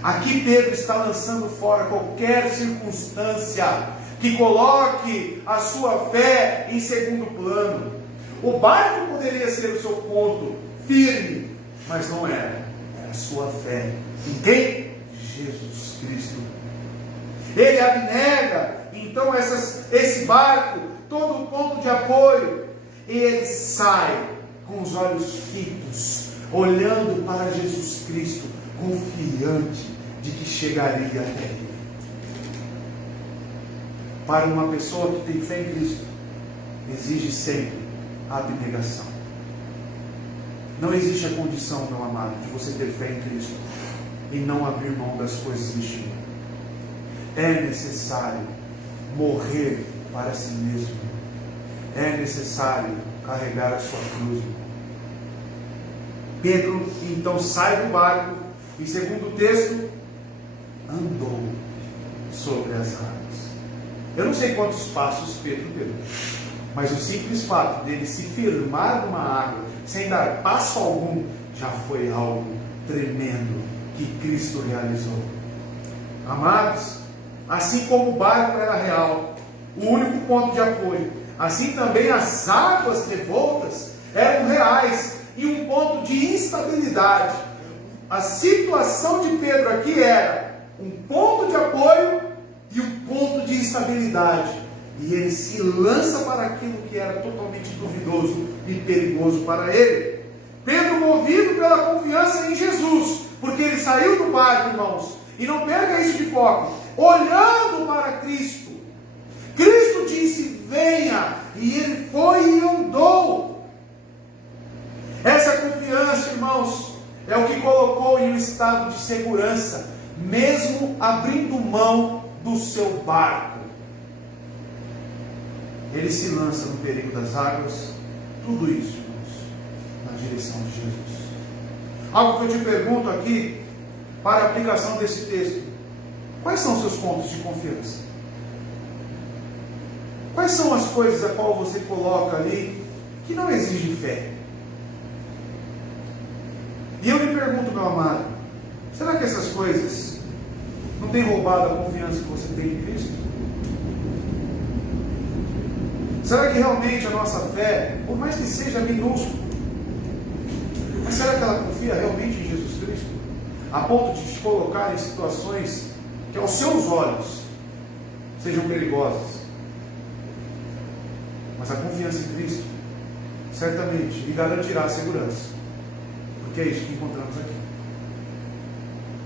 Aqui Pedro está lançando fora qualquer circunstância que coloque a sua fé em segundo plano. O barco poderia ser o seu ponto firme, mas não era. Era a sua fé. Em quem? Jesus Cristo. Ele abnega, então, esse barco, todo o ponto de apoio, e ele sai com os olhos fitos, olhando para Jesus Cristo, confiante de que chegaria até ele. Para uma pessoa que tem fé em Cristo, exige sempre a abnegação. Não existe a condição, meu amado, de você ter fé em Cristo e não abrir mão das coisas deste mundo. É necessário morrer para si mesmo. É necessário carregar a sua cruz. Pedro então sai do barco e, segundo o texto, andou sobre as águas. Eu não sei quantos passos Pedro deu, mas o simples fato dele se firmar numa água sem dar passo algum já foi algo tremendo que Cristo realizou. Amados, assim como o barco era real, o único ponto de apoio, assim também as águas revoltas eram reais, e um ponto de instabilidade. A situação de Pedro aqui era um ponto de apoio e um ponto de instabilidade. E ele se lança para aquilo que era totalmente duvidoso e perigoso para ele. Pedro, movido pela confiança em Jesus, porque ele saiu do barco, irmãos, e não perca isso de foco, olhando para Cristo. Cristo disse: venha, e ele foi e andou. Essa confiança, irmãos, é o que colocou em um estado de segurança, mesmo abrindo mão do seu barco. Ele se lança no perigo das águas, tudo isso, irmãos, na direção de Jesus. Algo que eu te pergunto aqui, para a aplicação desse texto: quais são os seus pontos de confiança? Quais são as coisas a qual você coloca ali que não exigem fé? E eu lhe pergunto, meu amado, será que essas coisas não têm roubado a confiança que você tem em Cristo? Será que realmente a nossa fé, por mais que seja minúscula, mas será que ela confia realmente em Jesus Cristo? A ponto de te colocar em situações que aos seus olhos sejam perigosas. Mas a confiança em Cristo certamente lhe garantirá a segurança. Porque é isso que encontramos aqui.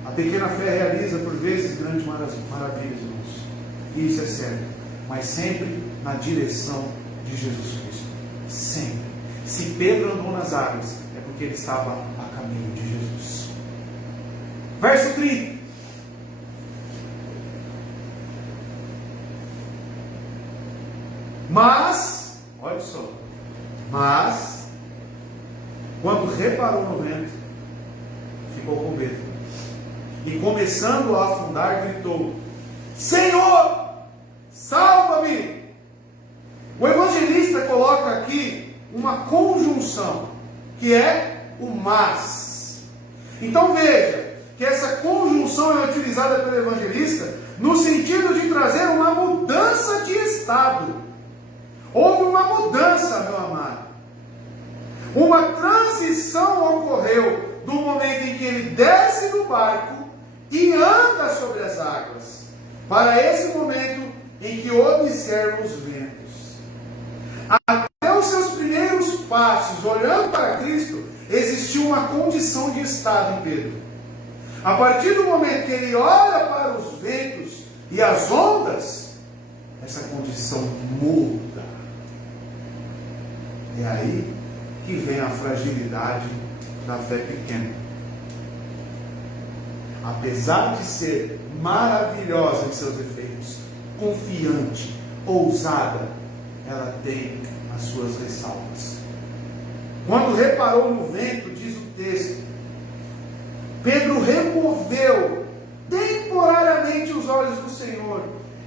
A pequena fé realiza por vezes grandes maravilhas, irmãos. E isso é certo. Mas sempre na direção de Jesus Cristo. Sempre. Se Pedro andou nas águas, é porque ele estava a caminho de Jesus. Verso 30. Mas, olha só, quando reparou no vento, ficou com medo. E começando a afundar, gritou: Senhor, salva-me! O evangelista coloca aqui uma conjunção, que é o mas. Então veja, que essa conjunção é utilizada pelo evangelista no sentido de trazer uma mudança de estado. Houve uma mudança, meu amado. Uma transição ocorreu do momento em que ele desce do barco e anda sobre as águas, para esse momento em que observa os ventos. Até os seus primeiros passos, olhando para Cristo, existiu uma condição de estado em Pedro. A partir do momento que ele olha para os ventos e as ondas, essa condição muda. É aí que vem a fragilidade da fé pequena. Apesar de ser maravilhosa em seus efeitos, confiante, ousada, ela tem as suas ressalvas. Quando reparou no vento, diz o texto, Pedro removeu temporariamente os olhos do Senhor,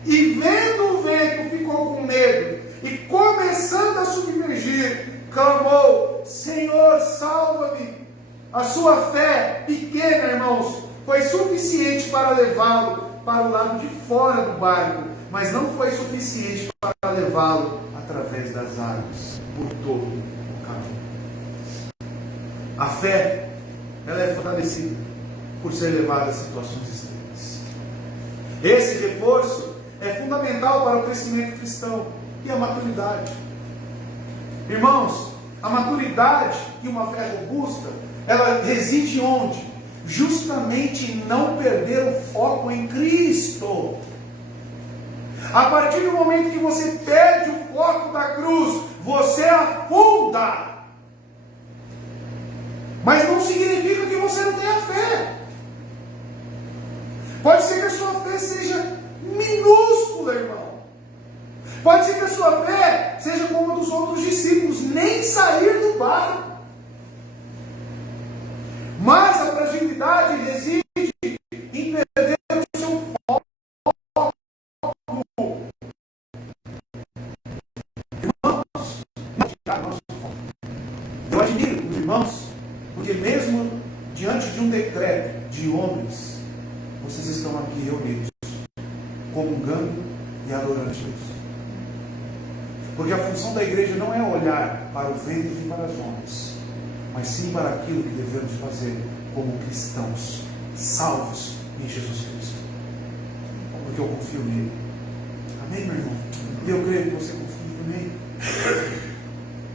e vendo o vento ficou com medo, e começando a submergir, clamou: Senhor, salva-me. A sua fé pequena, irmãos, foi suficiente para levá-lo para o lado de fora do barco, mas não foi suficiente para levá-lo através das águas, por todo o caminho. A fé, ela é fortalecida por ser levada a situações extremas. Esse reforço é fundamental para o crescimento cristão e a maturidade. Irmãos, a maturidade e uma fé robusta, ela reside onde? Justamente em não perder o foco em Cristo. A partir do momento que você perde o foco da cruz, você afunda. Mas não significa que você não tenha fé. Pode ser que a sua fé seja minúscula, irmão. Pode ser que a sua fé seja como a dos outros discípulos, nem sair do barco. Mas a fragilidade reside em perder o seu foco. Irmãos, eu admiro os irmãos, porque mesmo diante de um decreto de homens, vocês estão aqui reunidos, comungando e adorando Jesus. Porque a função da igreja não é olhar para o vento e para as ondas, mas sim para aquilo que devemos fazer como cristãos salvos em Jesus Cristo. Porque eu confio nele. Amém, meu irmão? E eu creio que você confia também.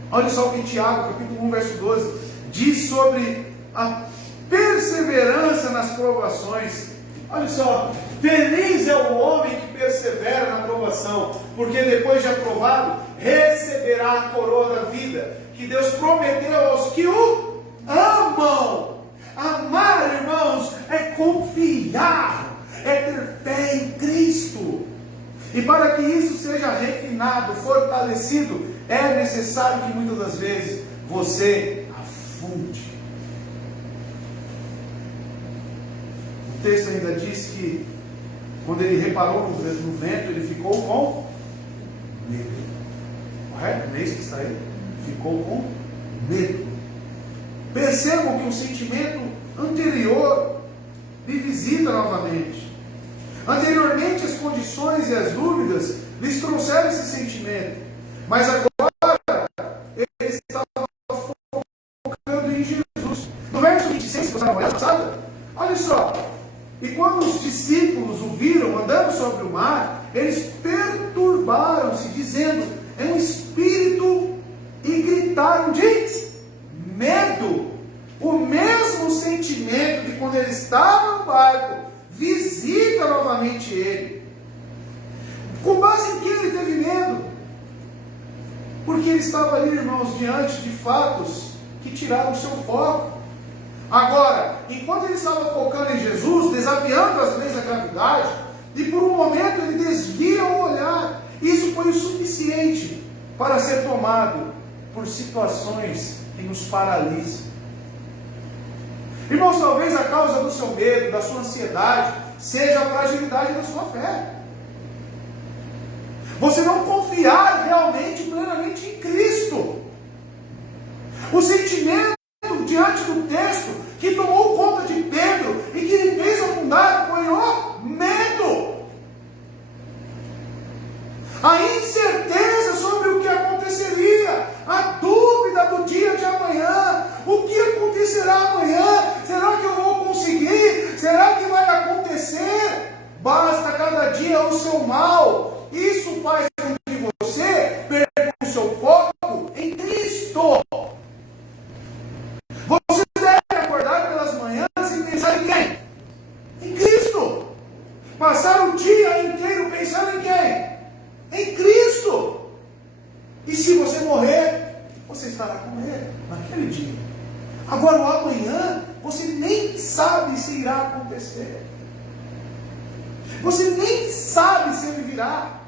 Olha só o que Tiago, capítulo 1, verso 12, diz sobre a perseverança nas provações. Olha só, feliz é o homem que persevera na provação, porque depois de aprovado, receberá a coroa da vida, que Deus prometeu aos que o amam. Amar, irmãos, é confiar, é ter fé em Cristo. E para que isso seja refinado, fortalecido, é necessário que muitas das vezes você afunde. O texto ainda diz que quando ele reparou no vento, ele ficou com medo. Correto? Não é isso que está aí? Ficou com medo. Percebam que o sentimento anterior lhe visita novamente. Anteriormente, as condições e as dúvidas lhes trouxeram esse sentimento. Mas agora, ele estava focando em Jesus. No verso 26, que você vai olhar passada, olha só. E quando os discípulos o viram andando sobre o mar, eles perturbaram-se, dizendo: é um espírito, e gritaram de medo. O mesmo sentimento de quando ele estava no barco visita novamente ele. Com base em que ele teve medo? Porque ele estava ali, irmãos, diante de fatos que tiraram o seu foco. Agora, enquanto ele estava focando em Jesus, desafiando as leis da gravidade, e por um momento ele desvia o olhar, isso foi o suficiente para ser tomado por situações que nos paralisam. Irmãos, talvez a causa do seu medo, da sua ansiedade, seja a fragilidade da sua fé. Você não confiar realmente, plenamente em Cristo. O sentimento diante do texto que tomou conta de Pedro e que lhe fez afundar foi o medo. A incerteza sobre o que aconteceria, a dúvida do dia de amanhã, o que acontecerá amanhã, será que eu vou conseguir, será que vai acontecer? Basta cada dia o seu mal, isso faz com que você perca o seu foco em Cristo. Você deve acordar pelas manhãs e pensar em quem? Em Cristo. Passar o dia inteiro pensando em quem? Em Cristo. E se você morrer, você estará com Ele naquele dia. Agora o amanhã, você nem sabe se irá acontecer. Você nem sabe se ele virá.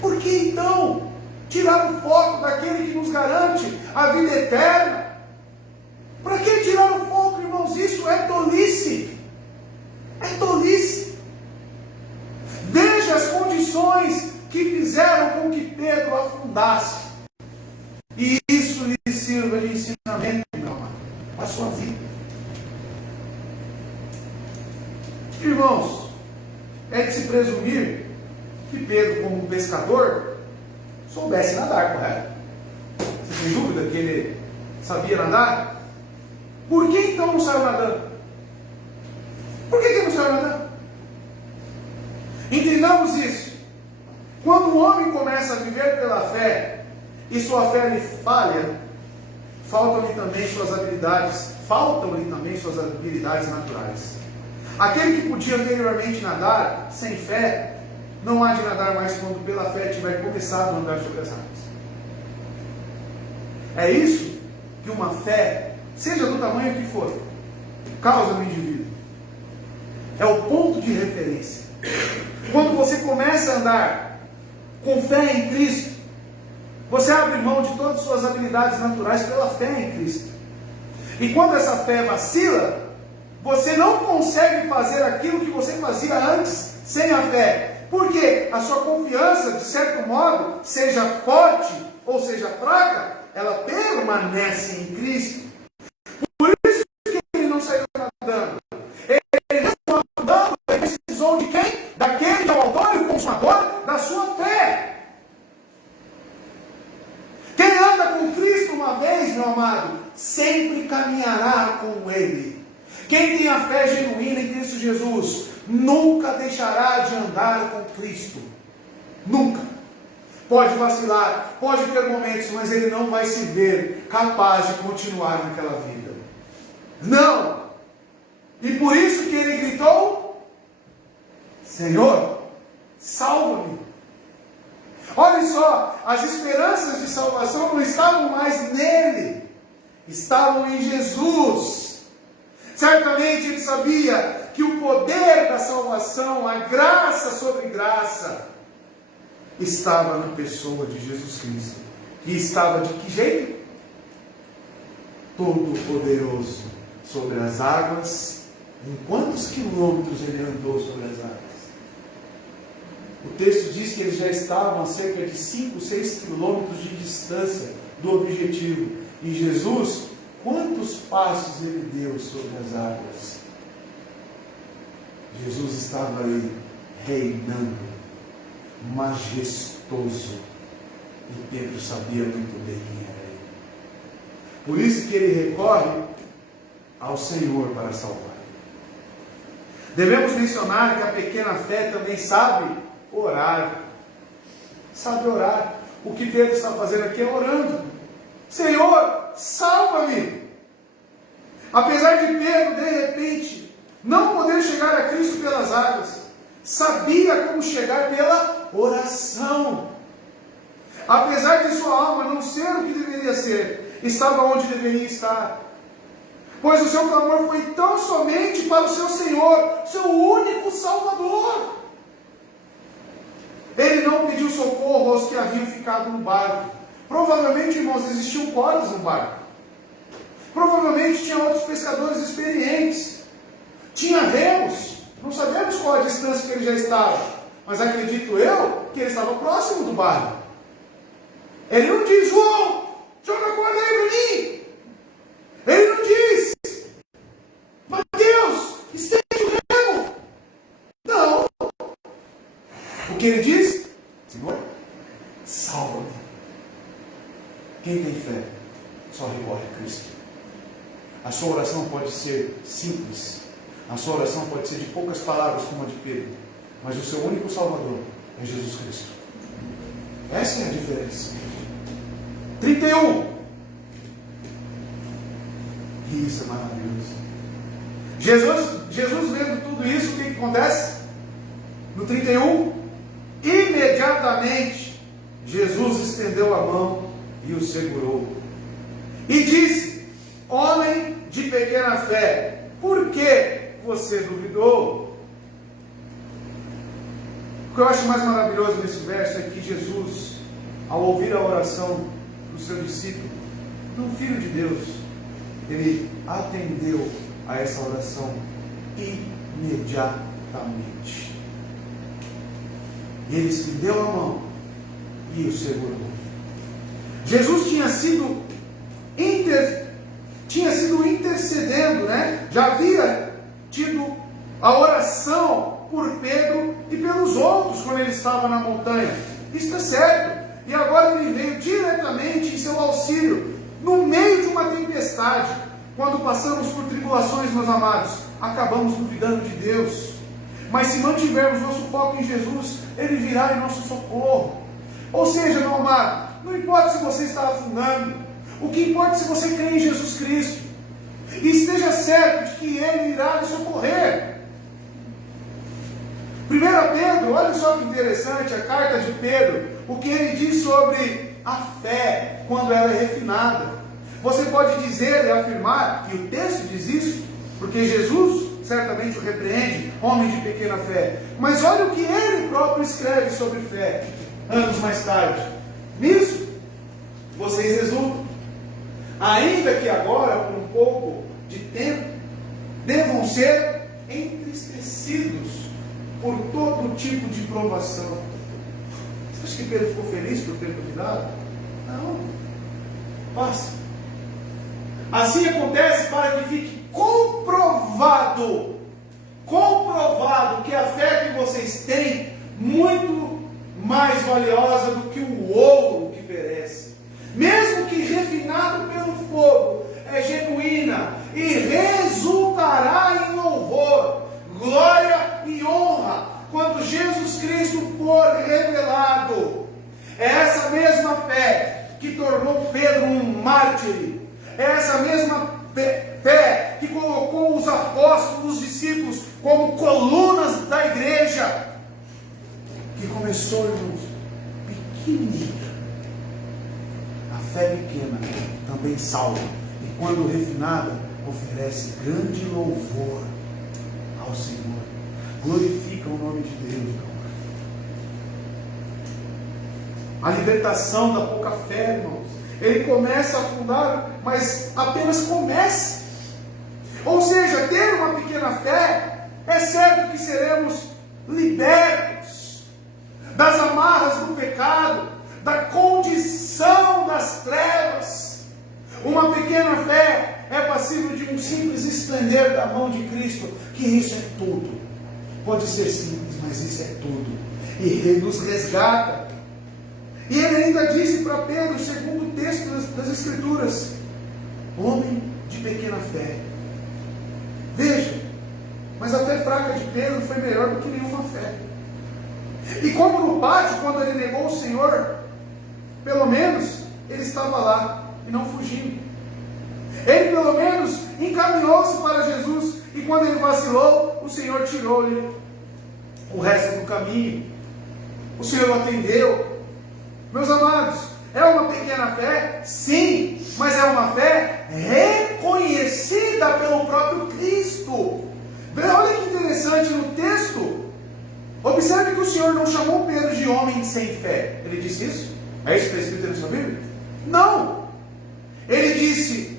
Por que então tirar o foco daquele que nos garante a vida eterna? Para que tirar o foco, irmãos? Isso é tolice. É tolice. Veja as condições que fizeram com que Pedro afundasse. E isso lhe sirva de ensinamento, meu amado, para a sua vida. Irmãos, é de se presumir que Pedro, como pescador, soubesse nadar, correto? Você tem dúvida que ele sabia nadar? Por que então não saiu nadando? Por que ele não saiu nadando? Entendamos isso. Quando o homem começa a viver pela fé, e sua fé lhe falha, faltam-lhe também suas habilidades naturais. Aquele que podia anteriormente nadar sem fé, não há de nadar mais quando pela fé tiver começado a andar sobre as águas. É isso que uma fé, seja do tamanho que for, causa no indivíduo. É o ponto de referência. Quando você começa a andar com fé em Cristo, você abre mão de todas as suas habilidades naturais pela fé em Cristo. E quando essa fé vacila, você não consegue fazer aquilo que você fazia antes sem a fé. Porque a sua confiança, de certo modo, seja forte ou seja fraca, ela permanece em Cristo. Por isso que ele não saiu nadando. Ele não andando, ele precisou de quem? Daquele que é o autor e o consumador da sua fé. Quem anda com Cristo uma vez, meu sempre caminhará com Ele. Quem tem a fé genuína em Cristo Jesus, nunca deixará de andar com Cristo. Nunca. Pode vacilar, pode ter momentos, mas ele não vai se ver capaz de continuar naquela vida. Não! E por isso que ele gritou: Senhor, salva-me. Olha só, as esperanças de salvação não estavam mais nele, estavam em Jesus. Certamente ele sabia que o poder da salvação, a graça sobre graça, estava na pessoa de Jesus Cristo. E estava de que jeito? Todo poderoso sobre as águas. Em quantos quilômetros ele andou sobre as águas? O texto diz que eles já estavam a cerca de 5, 6 quilômetros de distância do objetivo. E Jesus, quantos passos ele deu sobre as águas? Jesus estava ali, reinando, majestoso. E Pedro sabia muito bem quem era ele. Por isso que ele recorre ao Senhor para salvar. Devemos mencionar que a pequena fé também sabe orar. Sabe orar. O que Pedro está fazendo aqui é orando. Senhor, salva-me. Apesar de Pedro, de repente, não poder chegar a Cristo pelas águas, sabia como chegar pela oração. Apesar de sua alma não ser o que deveria ser, estava onde deveria estar. Pois o seu clamor foi tão somente para o seu Senhor, seu único Salvador. Ele não pediu socorro aos que haviam ficado no barco. Provavelmente, irmãos, existiam cordas no barco. Provavelmente tinha outros pescadores experientes. Tinha remos. Não sabemos qual a distância que ele já estava. Mas acredito eu que ele estava próximo do barco. Ele não diz: João, joga a corda aí para mim. Ele não diz: Mateus, estende o remo. Não. O que ele diz? Senhor, salva-me. Quem tem fé só recorre a Cristo. A sua oração pode ser simples. A sua oração pode ser de poucas palavras, como a de Pedro. Mas o seu único Salvador é Jesus Cristo. Essa é a diferença. 31. E isso é maravilhoso. Jesus vendo tudo isso, o que acontece? No 31, imediatamente, Jesus estendeu a mão e o segurou. E disse: homem de pequena fé, por que você duvidou? O que eu acho mais maravilhoso nesse verso é que Jesus, ao ouvir a oração do seu discípulo, do Filho de Deus, ele atendeu a essa oração imediatamente. Ele estendeu a mão e o segurou. Jesus tinha sido intercedendo, né? Já havia tido a oração por Pedro e pelos outros quando ele estava na montanha. Isso é certo. E agora ele veio diretamente em seu auxílio, no meio de uma tempestade. Quando passamos por tribulações, meus amados, acabamos duvidando de Deus. Mas se mantivermos nosso foco em Jesus, Ele virá em nosso socorro. Ou seja, meu amado, não importa se você está afundando, o que importa é se você crê em Jesus Cristo. E esteja certo de que Ele irá lhe socorrer. 1 Pedro, olha só que interessante a carta de Pedro, o que ele diz sobre a fé quando ela é refinada. Você pode dizer e afirmar, e o texto diz isso, porque Jesus certamente o repreende, homem de pequena fé. Mas olha o que ele próprio escreve sobre fé, anos mais tarde. Nisso, vocês exultam. Ainda que agora, por um pouco de tempo, devam ser entristecidos por todo tipo de provação. Você acha que Pedro ficou feliz por ter duvidado? Não. Passa. Assim acontece para que fique comprovado que a fé que vocês têm muito mais valiosa do que o ouro que perece, mesmo que refinado pelo fogo, é é genuína e resultará em louvor, glória e honra quando Jesus Cristo for revelado. É essa mesma fé que tornou Pedro um mártir. É essa mesma fé que colocou os apóstolos, os discípulos, como colunas da igreja. Que começou, irmãos, pequenininha. A fé pequena também salva. E quando refinada, oferece grande louvor ao Senhor. Glorifica o nome de Deus, meu amor. A libertação da pouca fé, irmãos. Ele começa a afundar, mas apenas comece. Ou seja, ter uma pequena fé, é certo que seremos libertos das amarras do pecado, da condição das trevas. Uma pequena fé é passível de um simples estender da mão de Cristo, que isso é tudo. Pode ser simples, mas isso é tudo. E Ele nos resgata. E Ele ainda disse para Pedro, segundo o texto das Escrituras, homem de pequena fé. Veja, mas a fé fraca de Pedro foi melhor do que nenhuma fé. E como no pátio, quando ele negou o Senhor, pelo menos ele estava lá e não fugindo. Ele pelo menos encaminhou-se para Jesus, e quando ele vacilou, o Senhor tirou-lhe o resto do caminho. O Senhor o atendeu. Meus amados, é uma pequena fé? Sim, mas é uma fé reconhecida pelo próprio Cristo. Olha que interessante no texto. Observe que o Senhor não chamou Pedro de homem sem fé. Ele disse isso? É isso que está escrito na sua Bíblia? Não. Ele disse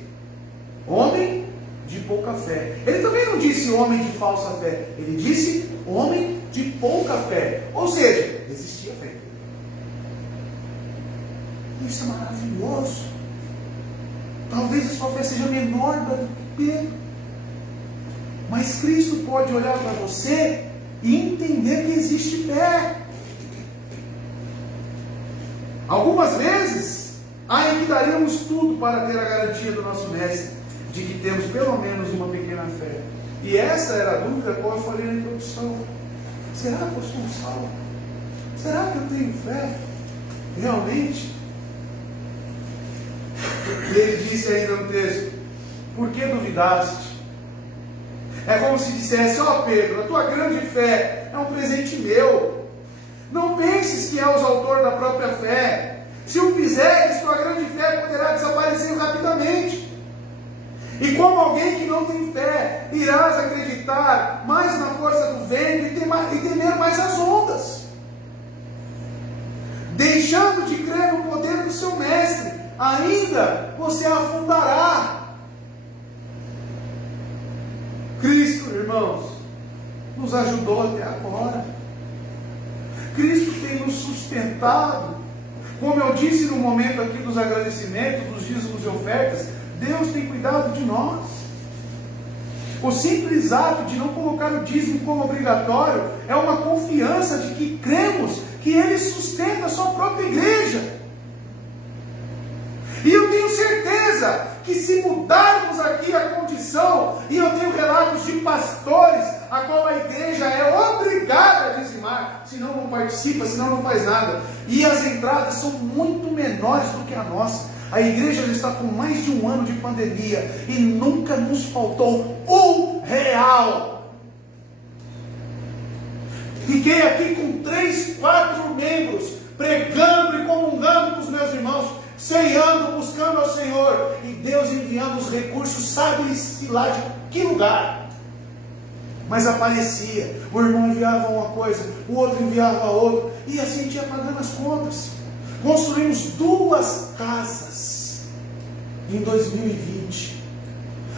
homem de pouca fé. Ele também não disse homem de falsa fé. Ele disse homem de pouca fé. Ou seja, existia fé. Isso é maravilhoso. Talvez a sua fé seja menor do que Pedro. Mas Cristo pode olhar para você e entender que existe fé. Algumas vezes, aí que daríamos tudo para ter a garantia do nosso mestre, de que temos pelo menos uma pequena fé. E essa era a dúvida qual eu falei na introdução. Será que eu sou um salvo? Será que eu tenho fé? Realmente? E ele disse ainda no texto, por que duvidaste? É como se dissesse, ó Pedro, a tua grande fé é um presente meu. Não penses que és o autor da própria fé. Se o fizeres, tua grande fé poderá desaparecer rapidamente. E como alguém que não tem fé, irás acreditar mais na força do vento e temer mais as ondas. Deixando de crer no poder do seu mestre, ainda você afundará. Cristo, irmãos, nos ajudou até agora. Cristo tem nos sustentado. Como eu disse no momento aqui dos agradecimentos, dos dízimos e ofertas, Deus tem cuidado de nós. O simples ato de não colocar o dízimo como obrigatório é uma confiança de que cremos que Ele sustenta a sua própria igreja. E eu tenho certeza que se mudarmos aqui a condição, e eu tenho relatos de pastores, a qual a igreja é obrigada a dizimar, senão não participa, senão não faz nada, e as entradas são muito menores do que a nossa. A igreja já está com mais de 1 ano de pandemia, e nunca nos faltou R$1. Fiquei aqui com 3, 4 membros, pregando e comungando com os meus irmãos, ceiando, buscando ao Senhor, e Deus enviando os recursos, sabe-se lá de que lugar, mas aparecia, o irmão enviava uma coisa, o outro enviava outra, e assim a gente ia pagando as contas. Construímos 2 casas em 2020.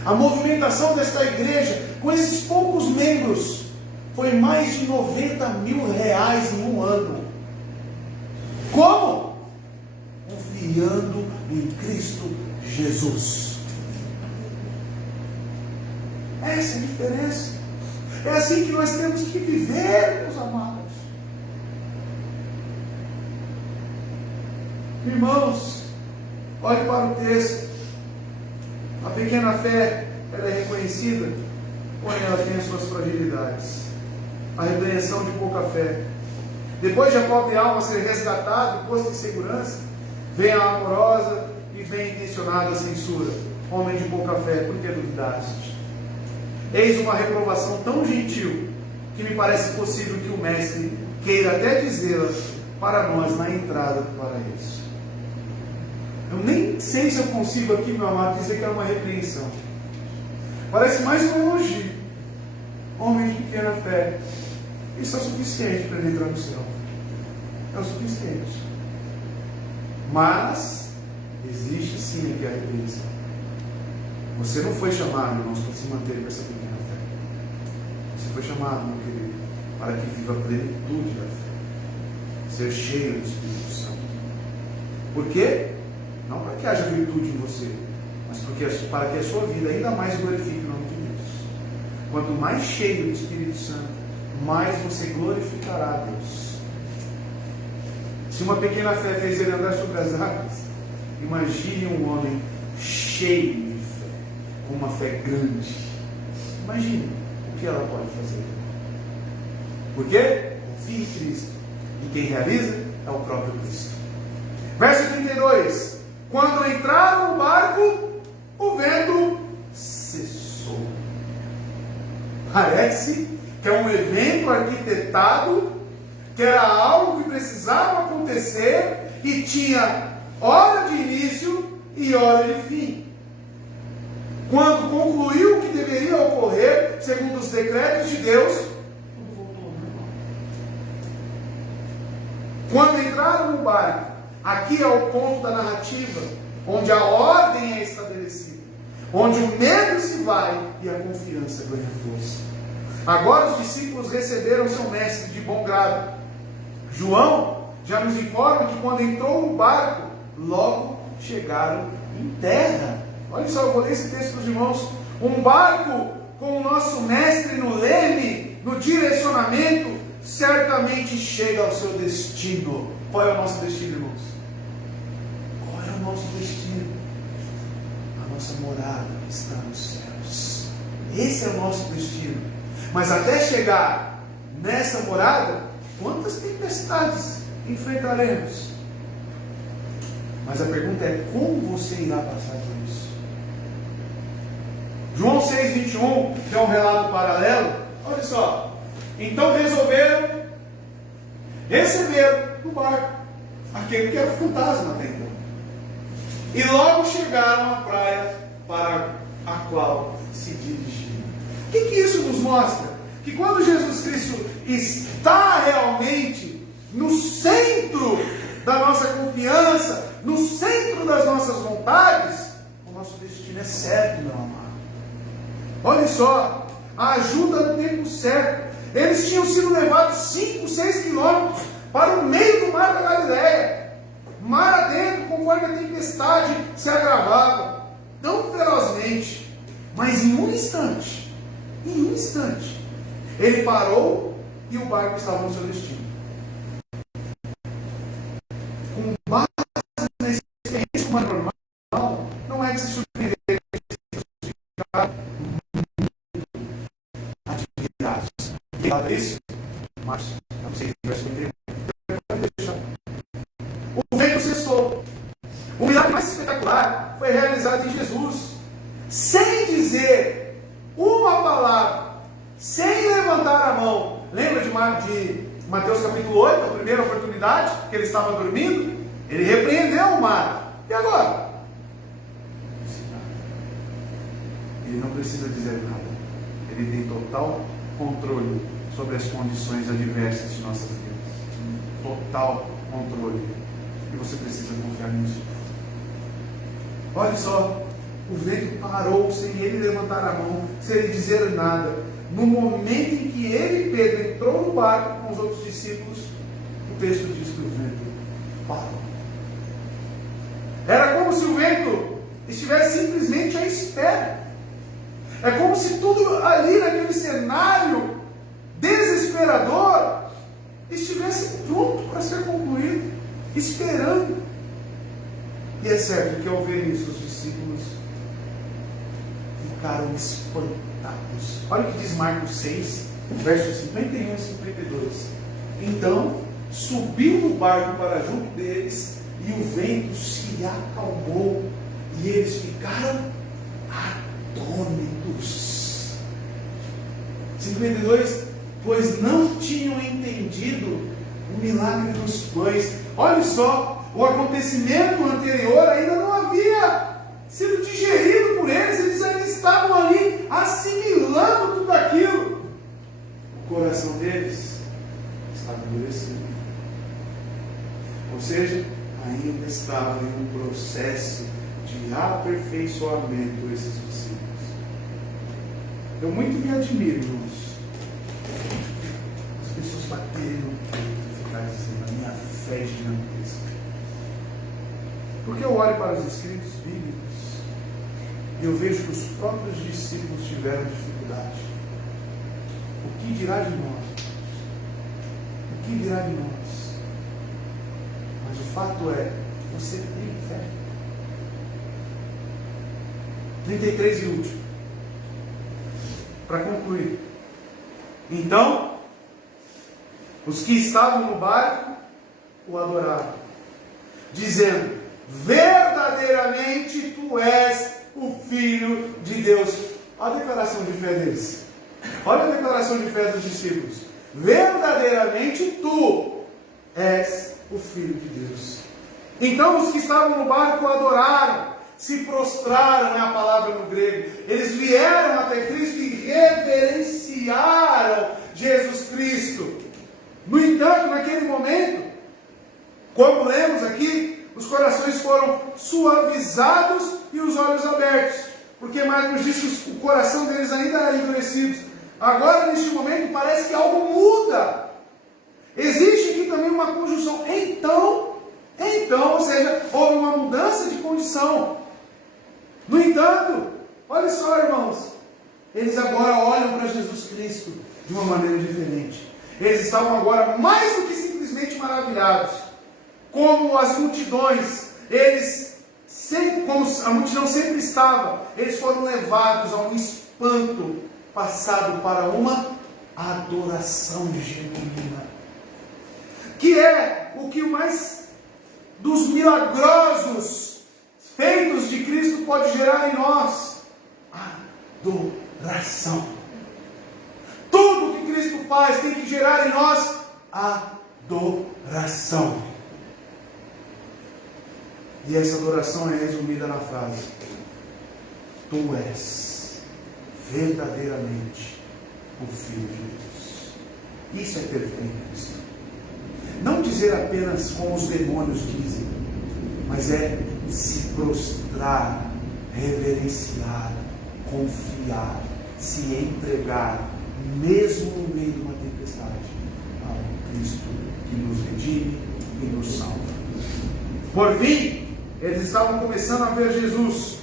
A movimentação desta igreja, com esses poucos membros, foi mais de R$90 mil em 1 ano. Como? Confiando em Cristo Jesus. Essa é a diferença. É assim que nós temos que viver, meus amados. Irmãos, olhe para o texto. A pequena fé, ela é reconhecida, porém ela tem as suas fragilidades. A repreensão de pouca fé. Depois de a pobre alma ser resgatada e posta em segurança, vem a amorosa e bem intencionada censura. Homem de pouca fé, por que duvidaste? Eis uma reprovação tão gentil, que me parece possível que o mestre queira até dizê-la para nós na entrada do paraíso. Eu nem sei se eu consigo aqui, meu amado, dizer que é uma repreensão. Parece mais um elogio. Homem de pequena fé. Isso é o suficiente para ele entrar no céu. É o suficiente. Mas existe sim aqui a repreensão. Você não foi chamado, irmãos, para se manter com essa pequena fé. Você foi chamado, meu querido, para que viva a plenitude da fé. Ser cheio do Espírito Santo. Por quê? Não para que haja virtude em você, mas para que a sua vida ainda mais glorifique o nome de Deus. Quanto mais cheio do Espírito Santo, mais você glorificará a Deus. Se uma pequena fé fez ele andar sobre as águas, imagine um homem cheio de fé, com uma fé grande. Imagine o que ela pode fazer. Por quê? Confie em Cristo. E quem realiza é o próprio Cristo. Verso 32. Quando entraram no barco, o vento cessou. Parece que é um evento arquitetado, que era algo que precisava acontecer e tinha hora de início e hora de fim. Quando concluiu o que deveria ocorrer, segundo os decretos de Deus, tudo voltou ao normal. Quando entraram no barco, aqui é o ponto da narrativa, onde a ordem é estabelecida, onde o medo se vai e a confiança ganha força. Agora os discípulos receberam seu mestre de bom grado. João já nos informa que quando entrou no barco, logo chegaram em terra. Olha só, eu vou ler esse texto para os irmãos. Um barco com o nosso mestre no leme, no direcionamento, certamente chega ao seu destino. Qual é o nosso destino, irmãos? Qual é o nosso destino? A nossa morada que está nos céus. Esse é o nosso destino. Mas até chegar nessa morada, quantas tempestades enfrentaremos? Mas a pergunta é, como você irá passar por isso? João 6,21, que é um relato paralelo, olha só. Então resolveram receber no barco aquele que era o fantasma até então. E logo chegaram à praia para a qual se dirigiam. O que isso nos mostra? Que quando Jesus Cristo está realmente no centro da nossa confiança, no centro das nossas vontades, o nosso destino é certo, meu amado. Olha só, a ajuda no tempo certo. Eles tinham sido levados 5, 6 quilômetros para o meio do mar da Galileia, mar adentro, conforme a tempestade se agravava, não ferozmente, mas em um instante, ele parou e o barco estava no seu destino. Com base na experiência humana normal, não é de se surpreender que ficaram muito admirados. Isso, mas não sei se tivesse entendido. O vento cessou. O milagre mais espetacular foi realizado em Jesus, sem dizer uma palavra, sem levantar a mão. Lembra de Mateus capítulo 8, a primeira oportunidade, que ele estava dormindo? Ele repreendeu o mar. E agora? Ele não precisa dizer nada. Ele tem total controle sobre as condições adversas de nossas vidas. Total controle. E você precisa confiar nisso. Olha só, o vento parou sem ele levantar a mão, sem ele dizer nada. No momento em que ele, Pedro, entrou no barco com os outros discípulos, o texto diz que o vento parou. Era como se o vento estivesse simplesmente à espera. É como se tudo ali naquele cenário desesperador estivesse pronto para ser concluído, esperando. E é certo que ao ver isso, os discípulos ficaram espantados. Olha o que diz Marcos 6, versos 51 e 52. Então subiu no barco para junto deles, e o vento se acalmou, e eles ficaram atônitos. 52, pois não tinham entendido o milagre dos pães. Olha só, o acontecimento anterior ainda não havia sido digerido por eles, eles ainda estavam ali assimilando tudo aquilo. O coração deles estava endurecido. Ou seja, ainda estava em um processo de aperfeiçoamento esses discípulos. Eu muito me admiro, irmãos, as pessoas baterem no peito e ficarem dizendo: a minha fé é gigantesca. Porque eu olho para os escritos bíblicos e eu vejo que os próprios discípulos tiveram dificuldade. O que dirá de nós? O que dirá de nós? Mas o fato é, você tem fé. 33 e último. Para concluir. Então, os que estavam no barco o adoraram, dizendo: verdadeiramente tu és o Filho de Deus. Olha a declaração de fé deles. Olha a declaração de fé dos discípulos. Verdadeiramente tu és o Filho de Deus. Então os que estavam no barco o adoraram, se prostraram, é a palavra no grego. Eles vieram até Cristo e reverenciaram Jesus Cristo. No entanto, naquele momento, como lemos aqui, os corações foram suavizados e os olhos abertos, porque Marcos diz que o coração deles ainda era endurecido. Agora, neste momento, parece que algo muda. Existe aqui também uma conjunção então, ou seja, houve uma mudança de condição. No entanto, olha só, irmãos, eles agora olham para Jesus Cristo de uma maneira diferente. Eles estavam agora mais do que simplesmente maravilhados. Como as multidões, como a multidão sempre estava, eles foram levados a um espanto, passado para uma adoração genuína, que é o que o mais dos milagrosos feitos de Cristo pode gerar em nós: adoração. Tudo que Cristo faz tem que gerar em nós adoração. E essa adoração é resumida na frase: tu és verdadeiramente o Filho de Deus. Isso é ter fé em Cristo. Não dizer apenas como os demônios dizem, mas é se prostrar, reverenciar, confiar, se entregar, mesmo no meio de uma tempestade, ao Cristo que nos redime e nos salva. Por fim, eles estavam começando a ver Jesus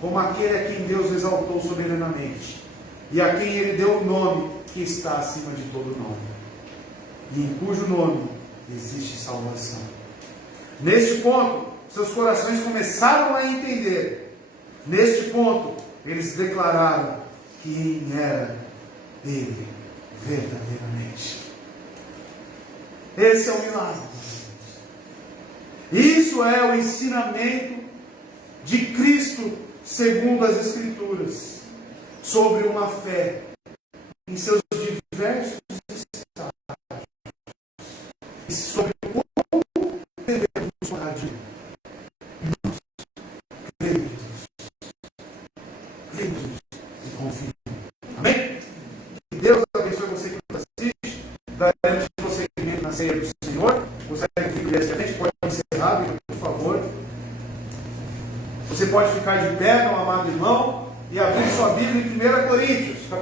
como aquele a quem Deus exaltou soberanamente, e a quem Ele deu o nome que está acima de todo nome, e em cujo nome existe salvação. Neste ponto, seus corações começaram a entender. Neste ponto, eles declararam quem era Ele verdadeiramente. Esse é o milagre. Isso é o ensinamento de Cristo segundo as Escrituras, sobre uma fé em seus diversos estágios, e sobre como devemos agir. Nós cremos e confiamos. Amém? Que Deus abençoe você que nos assiste. Daremos prosseguimento na ceia do Senhor.